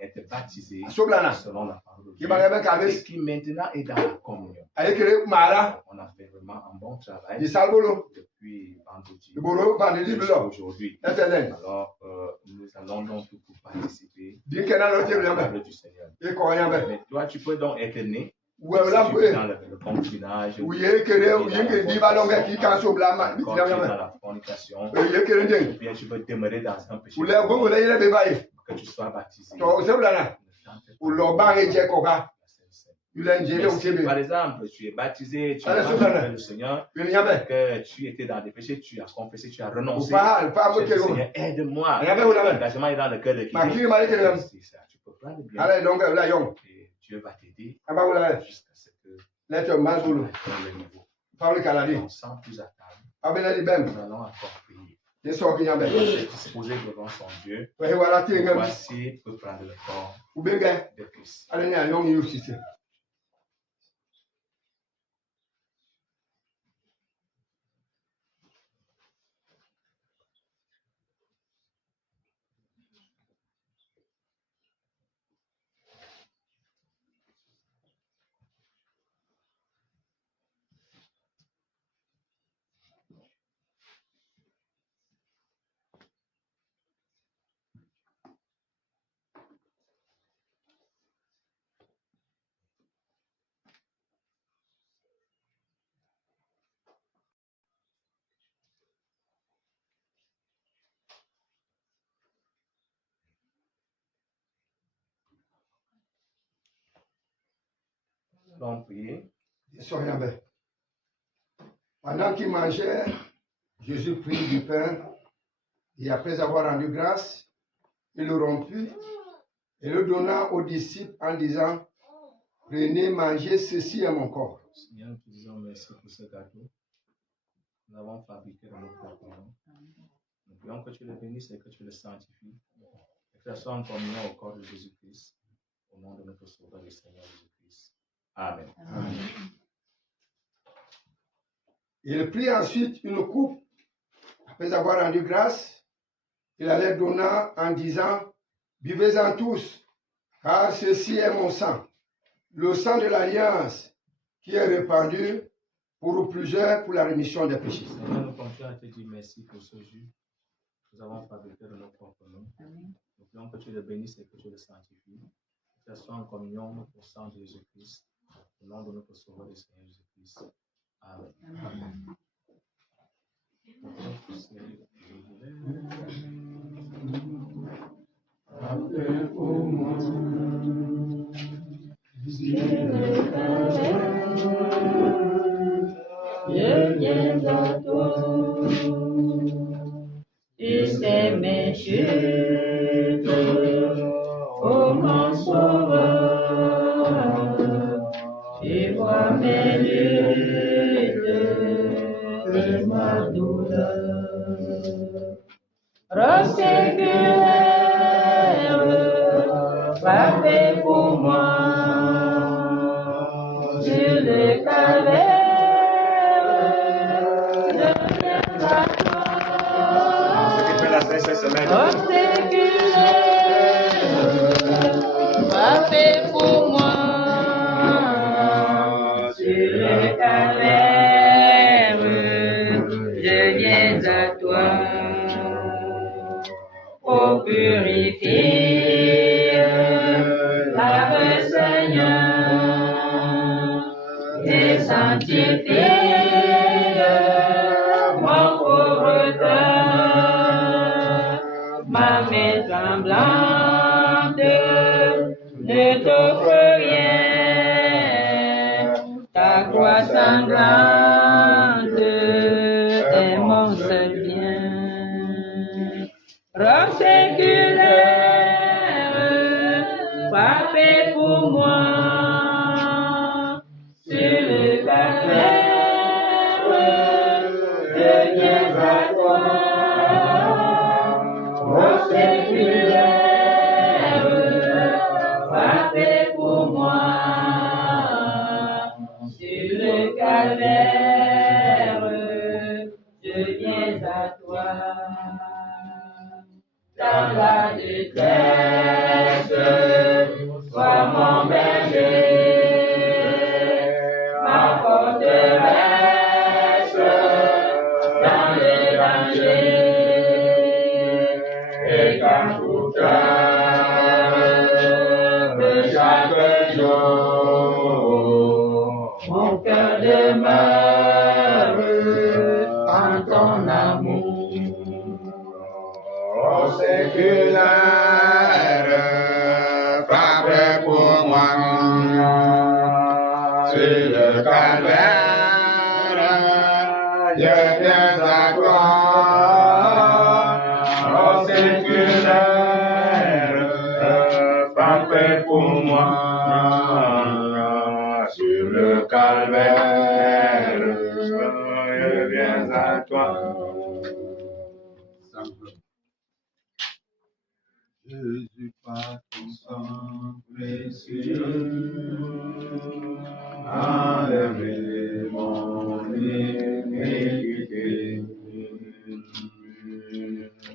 être baptisé selon la parole de Dieu, et qui maintenant est dans la communion. On a fait vraiment un bon travail depuis vendredi jusqu'à aujourd'hui. Alors, nous allons donc pour participer à la table du Seigneur. Mais toi, tu peux donc être né dans le concubinage, dans la fornication, ou bien tu peux demeurer dans un péché, que tu sois baptisé. Si, par exemple, tu es baptisé, tu as rencontré le Seigneur, que tu étais dans des péchés, tu as confessé, tu as renoncé. Tu dis, Seigneur, aide-moi. L'engagement est dans le cœur de qui. C'est ça, tu peux prendre bien. Et Dieu va t'aider jusqu'à ce que tu atteignes le niveau. Donc, sans plus attendre, nous allons encore prier. Disposer devant son Dieu. Voici peut prendre le corps de Christ. Nous allons prier. Pendant qu'il mangeait, Jésus prit du pain et après avoir rendu grâce, il le rompit et le donna aux disciples en disant: Prenez, mangez, ceci est mon corps. Seigneur, nous te disons merci pour ce gâteau. Nous avons fabriqué dans notre propre nom. Nous prions que tu le bénisses et que tu le sanctifies. Et que ce soit en communion au corps de Jésus-Christ. Au Au nom de notre Sauveur et Seigneur Jésus-Christ. Amen. Il prit ensuite une coupe. Après avoir rendu grâce, il allait donnant en disant, buvez-en tous, car ceci est mon sang, le sang de l'alliance qui est répandu pour plusieurs pour la rémission des péchés. Seigneur, nous continuons à te dire merci pour ce jus. Nous avons fabriqué de nos propres noms. Nous prions que tu le bénisses et que tu le sanctifies. Que ce soit en communion au sang de Jésus-Christ, au nom de notre Sauveur et Seigneur Jésus-Christ. Amen. Amen. Je viens à toi, tu sais mes chutes, ô mon sauveur, tu vois mes luttes et ma douleur. Rose séculaire, frappez pour moi sur le calvaire. Frappez pour moi sur le calvaire, je viens à toi. Oh, purifie, lave Seigneur, et sanctifie mon pauvre cœur. Ma main tremblante ne t'offre rien, ta croix sanglante est mon seul bien. Roi séculaire, frappez pour moi sur le calvaire, je viens à toi. Roi séculaire, frappez pour moi sur le calvaire, je viens à toi. Dans la détresse, sois mon berger, ma forteresse, dans les dangers, et quand tout de chaque jour, mon cœur demeure en ton amour. Oh, séculaire, frappez pour moi sur le calvaire, je viens à toi. Oh, séculaire, frappez pour moi sur le calvaire, je viens à toi. Jésus, par ton sang précieux, enlève mon iniquité.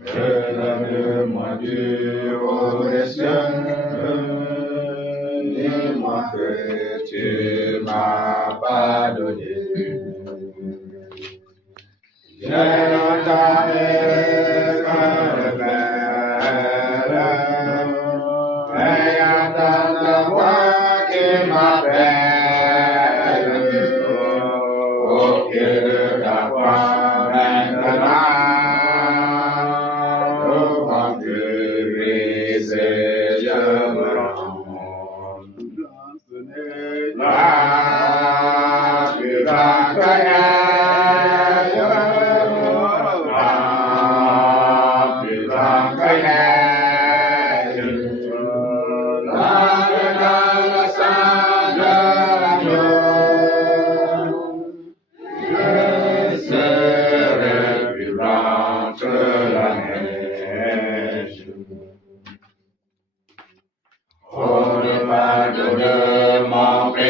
Relève-moi du haut des cieux, dis-moi que tu m'as pardonné. J'ai entamé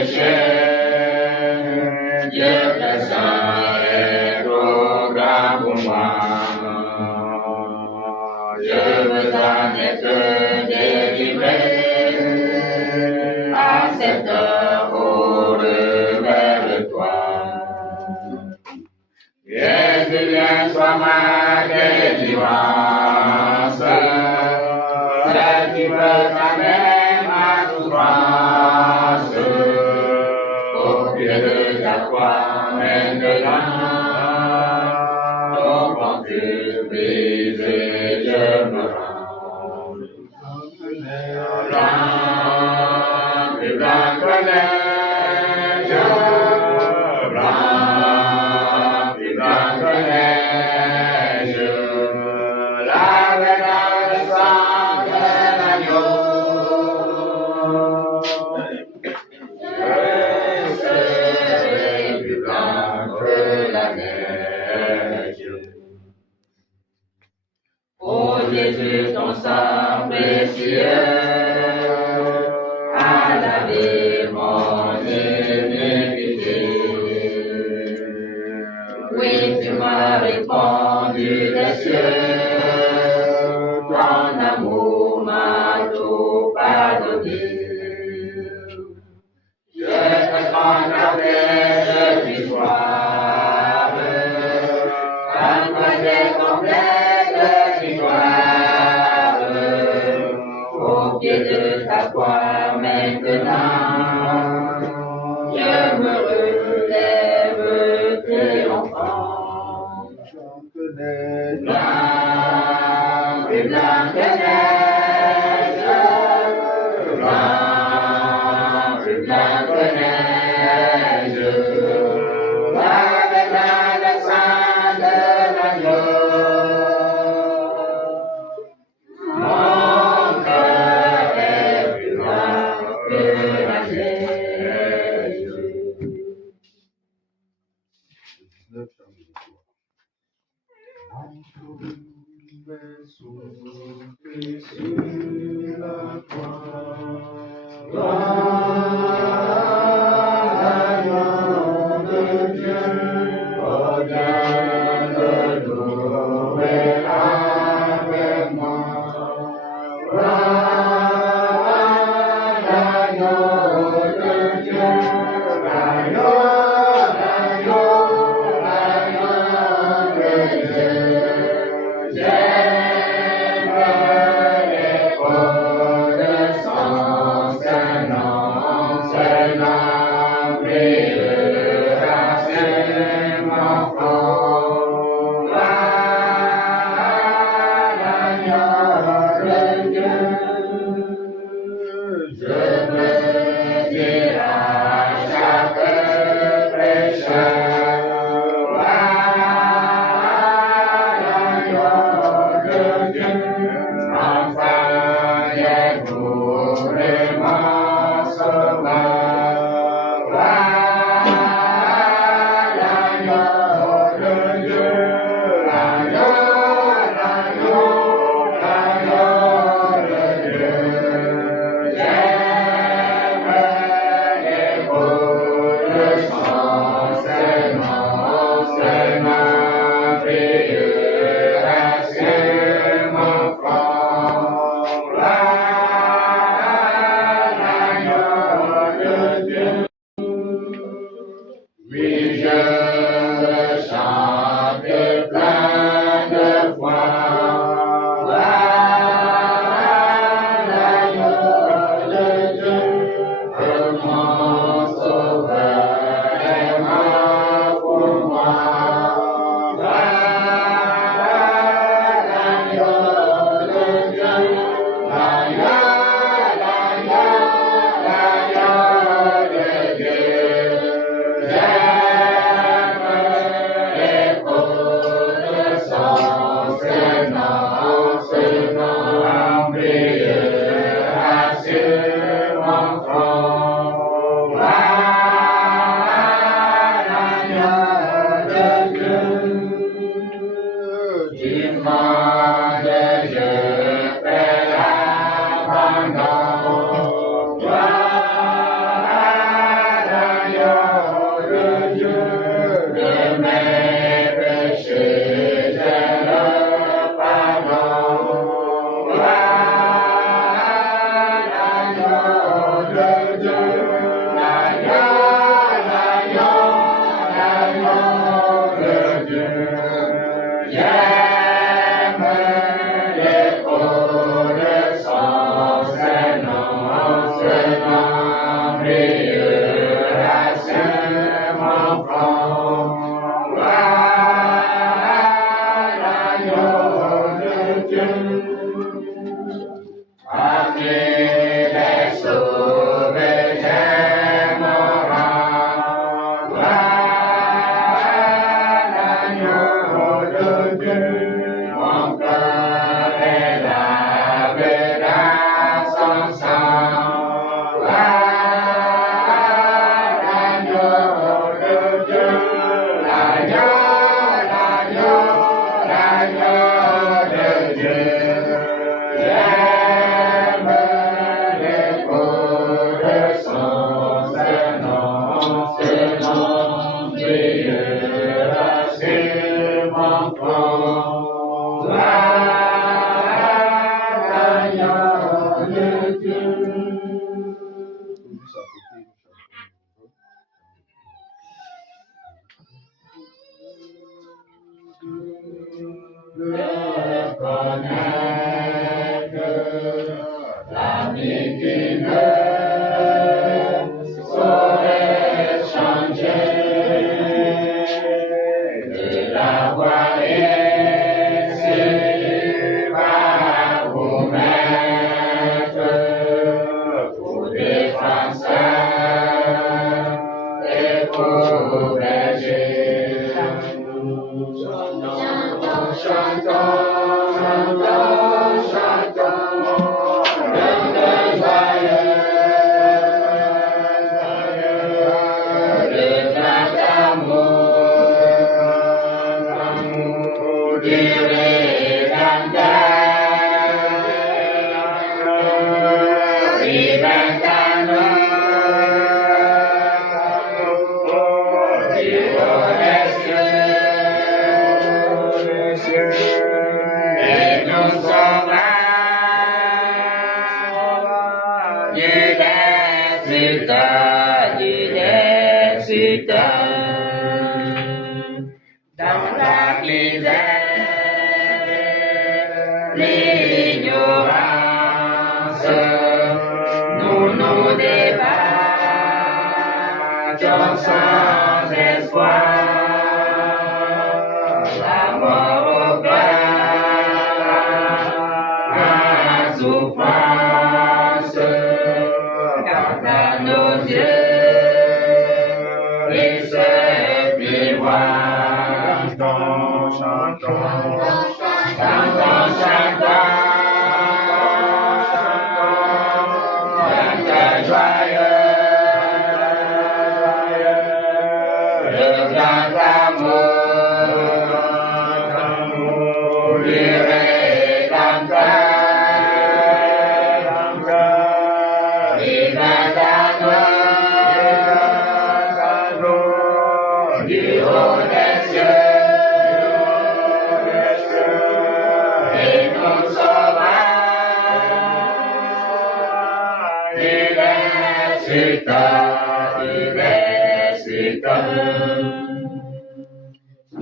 péchés, Dieu le Saint est trop grand pour moi. Je veux en être délivré à cette heure où vers toi. Jésus, viens, sois ma délivrance, c'est tu veux calmer ma souffrance, au pied de ta croix maintenant, ton concure brisé, je me rends. Plus blanc que neige, plus blanc que neige, lavé dans le sang de l'agneau. Je serai plus blanc que la neige. Ô Jésus, ton sang précieux a lavé mon iniquité. Oui, tu m'as répondu des cieux, ton amour m'a tout pardonné. Je te condamne depuis soir, quand toi j'ai complète victoire, au pied de ta croix maintenant, je me relève triomphant. Blanc, plus blanc que neige, blanc, plus blanc que neige, lavé dans le sang de l'agneau. Mon cœur est plus blanc que la neige. Dans la misère, l'ignorance, nous nous débattons sans espoir. La mort au cœur, la souffrance, garde à nos yeux et se prévoit.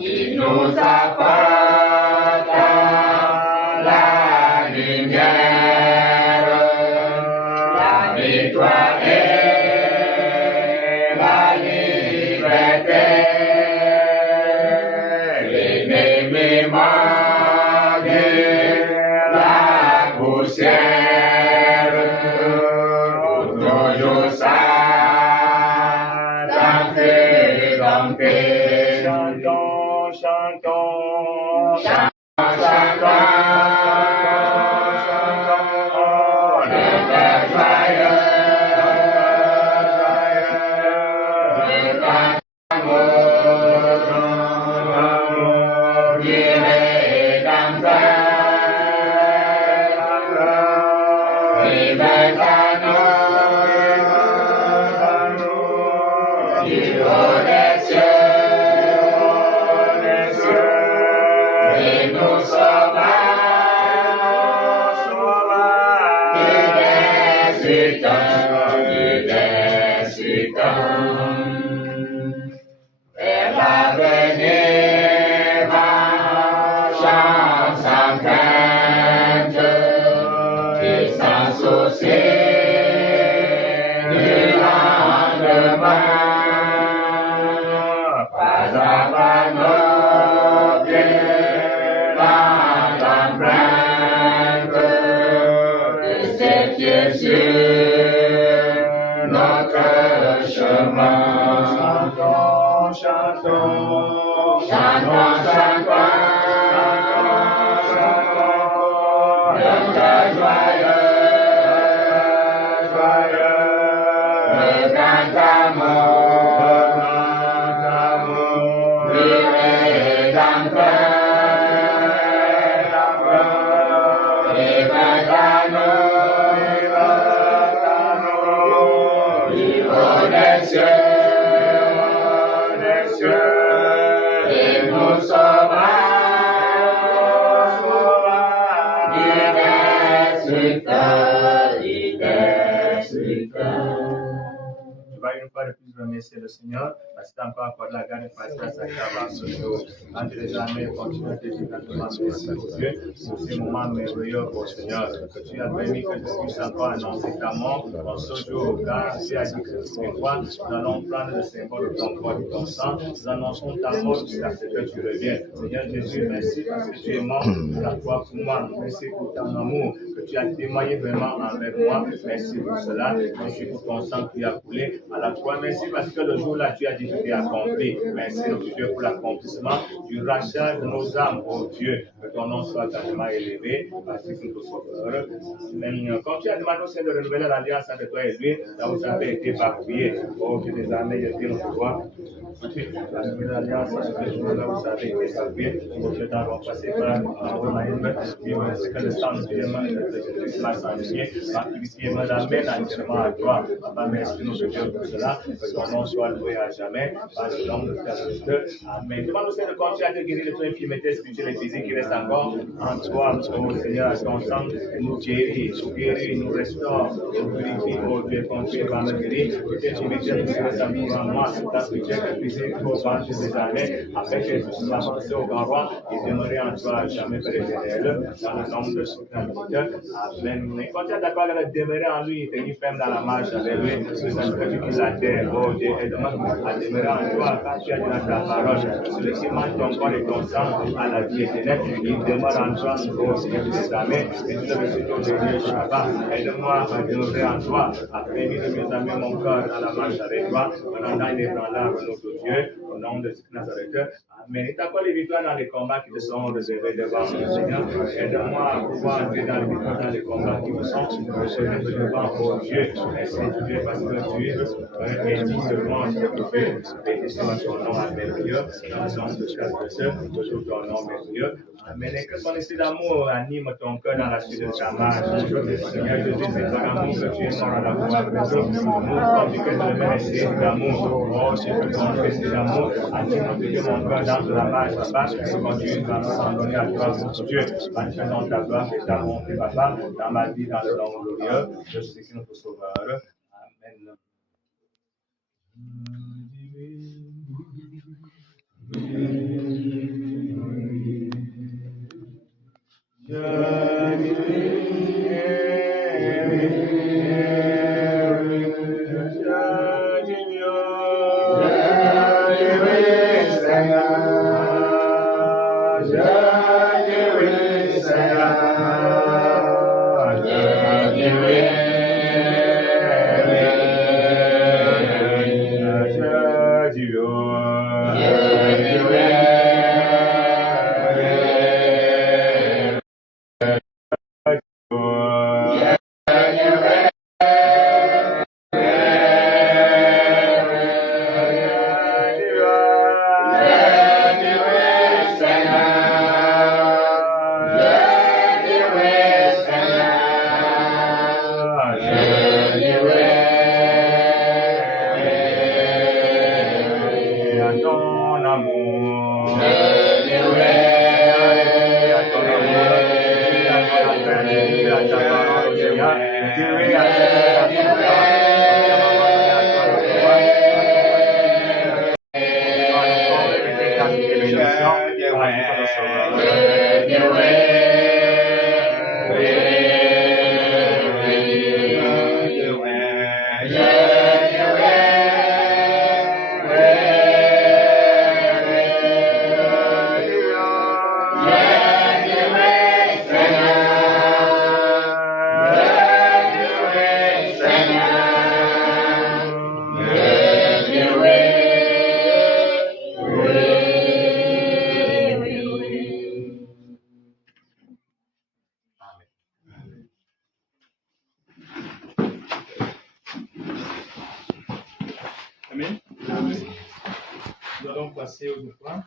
Il nous apporte la lumière, la victoire et la liberté. L'ennemi mange la poussière, toujours ça. Vers l'avenir, marchant sans crainte et sans souci du lendemain. Pas à pas nos pieds dans l'empreinte de ces pieds sur notre chemin. Chantons, chantons, chantons, notre joyeux, le grand amour, le rédempteur, du haut des cieux. Et nous sauvera du Tu vas une fois de plus remercier le Seigneur parce que tu as encore accordé la garde de pasteur à sa cave ce jour. Entre les armées, continue à te dire merci au Dieu pour ces moments merveilleux, au Seigneur. Que tu as permis que je puisse encore annoncer ta mort en ce jour, car tu as dit que toutes les fois, nous allons prendre le symbole de ton corps et de ton sang. Nous annonçons ta mort jusqu'à ce que tu reviennes. Seigneur Jésus, merci parce que tu es mort pour la croix pour moi. Merci pour ton amour que tu as témoigné vraiment avec moi. Merci pour cela. Merci pour ton sang qui a coulé à la croix. Merci parce que le jour-là, tu as dit que tu es accompli. Merci, notre Dieu, pour l'accomplissement du rachat de nos âmes, oh Dieu. Que ton nom soit tellement élevé. Merci pour ton sauveur. Même quand tu as demandé au Seigneur de renouveler l'alliance entre toi et lui, là où ça avait été bafouillé, oh Dieu des armées, je dis notre foi. La nouvelle alliance, là où ça avait été bafouillé, oh Dieu, nous avons passé par Romaïne, ce que le sang de Dieu m'a sanctifié, qui m'amène entièrement à toi. Papa, merci notre Dieu pour cela, que ton nom soit loué à jamais, par le nom de Christ. Amen. Demande au Seigneur de continuer à te guérir de ton infirmité spirituelle et physique qui reste encore en toi, oh Seigneur, ton sang nous guérit, nous restaure, nous purifie, oh Dieu, ton Dieu va me guérir, que tes infirmités qui restent encore en moi, ta spirituelle et physique, au ventre des années, afin que tu puisses avancer au grand roi et demeurer en toi à jamais, Père éternel, dans le nom de Christ. Amen. Et quand tu as d'accord à demeurer en lui, tenir ferme dans la marche avec lui, que ça ne peut plus la terre, oh Dieu, aide-moi à demeurer en toi, quand tu as dit dans ta parole, celui qui mange ton corps et ton sang à la vie éternelle, il demeure en toi, oh Seigneur des armées, et tu le reçois au dernier Shabbat. Aide-moi à demeurer en toi, à permettre de mieux amener mon corps à la marche avec toi, en rendant inébranlable notre Dieu, au nom de Nazareth. Amen. Et t'accordes les victoires dans les combats qui te sont réservés devant le Seigneur. Aide-moi à pouvoir entrer dans les victoires dans les combats qui me sont réservés devant oh Dieu. Merci Dieu parce que tu es dit seulement ce que tu fais. Béni soit ton nom merveilleux. Dans le nom de Christ, toujours ton nom merveilleux. Amen. Et que son esprit d'amour anime ton cœur dans la suite de ta marche. Seigneur Jésus, c'est ton amour que tu es mort à la croix. Nous, comme tu fais de même esprit d'amour. Oh, c'est que ton esprit d'amour anime mon cœur dans la marche, papa. Et continue à m'abandonner à toi, mon Dieu. Maintenant, ta gloire et ta bonté, papa, dans ma vie, dans le nom glorieux. Je suis notre sauveur. Amen. Amen. Nous allons passer au point.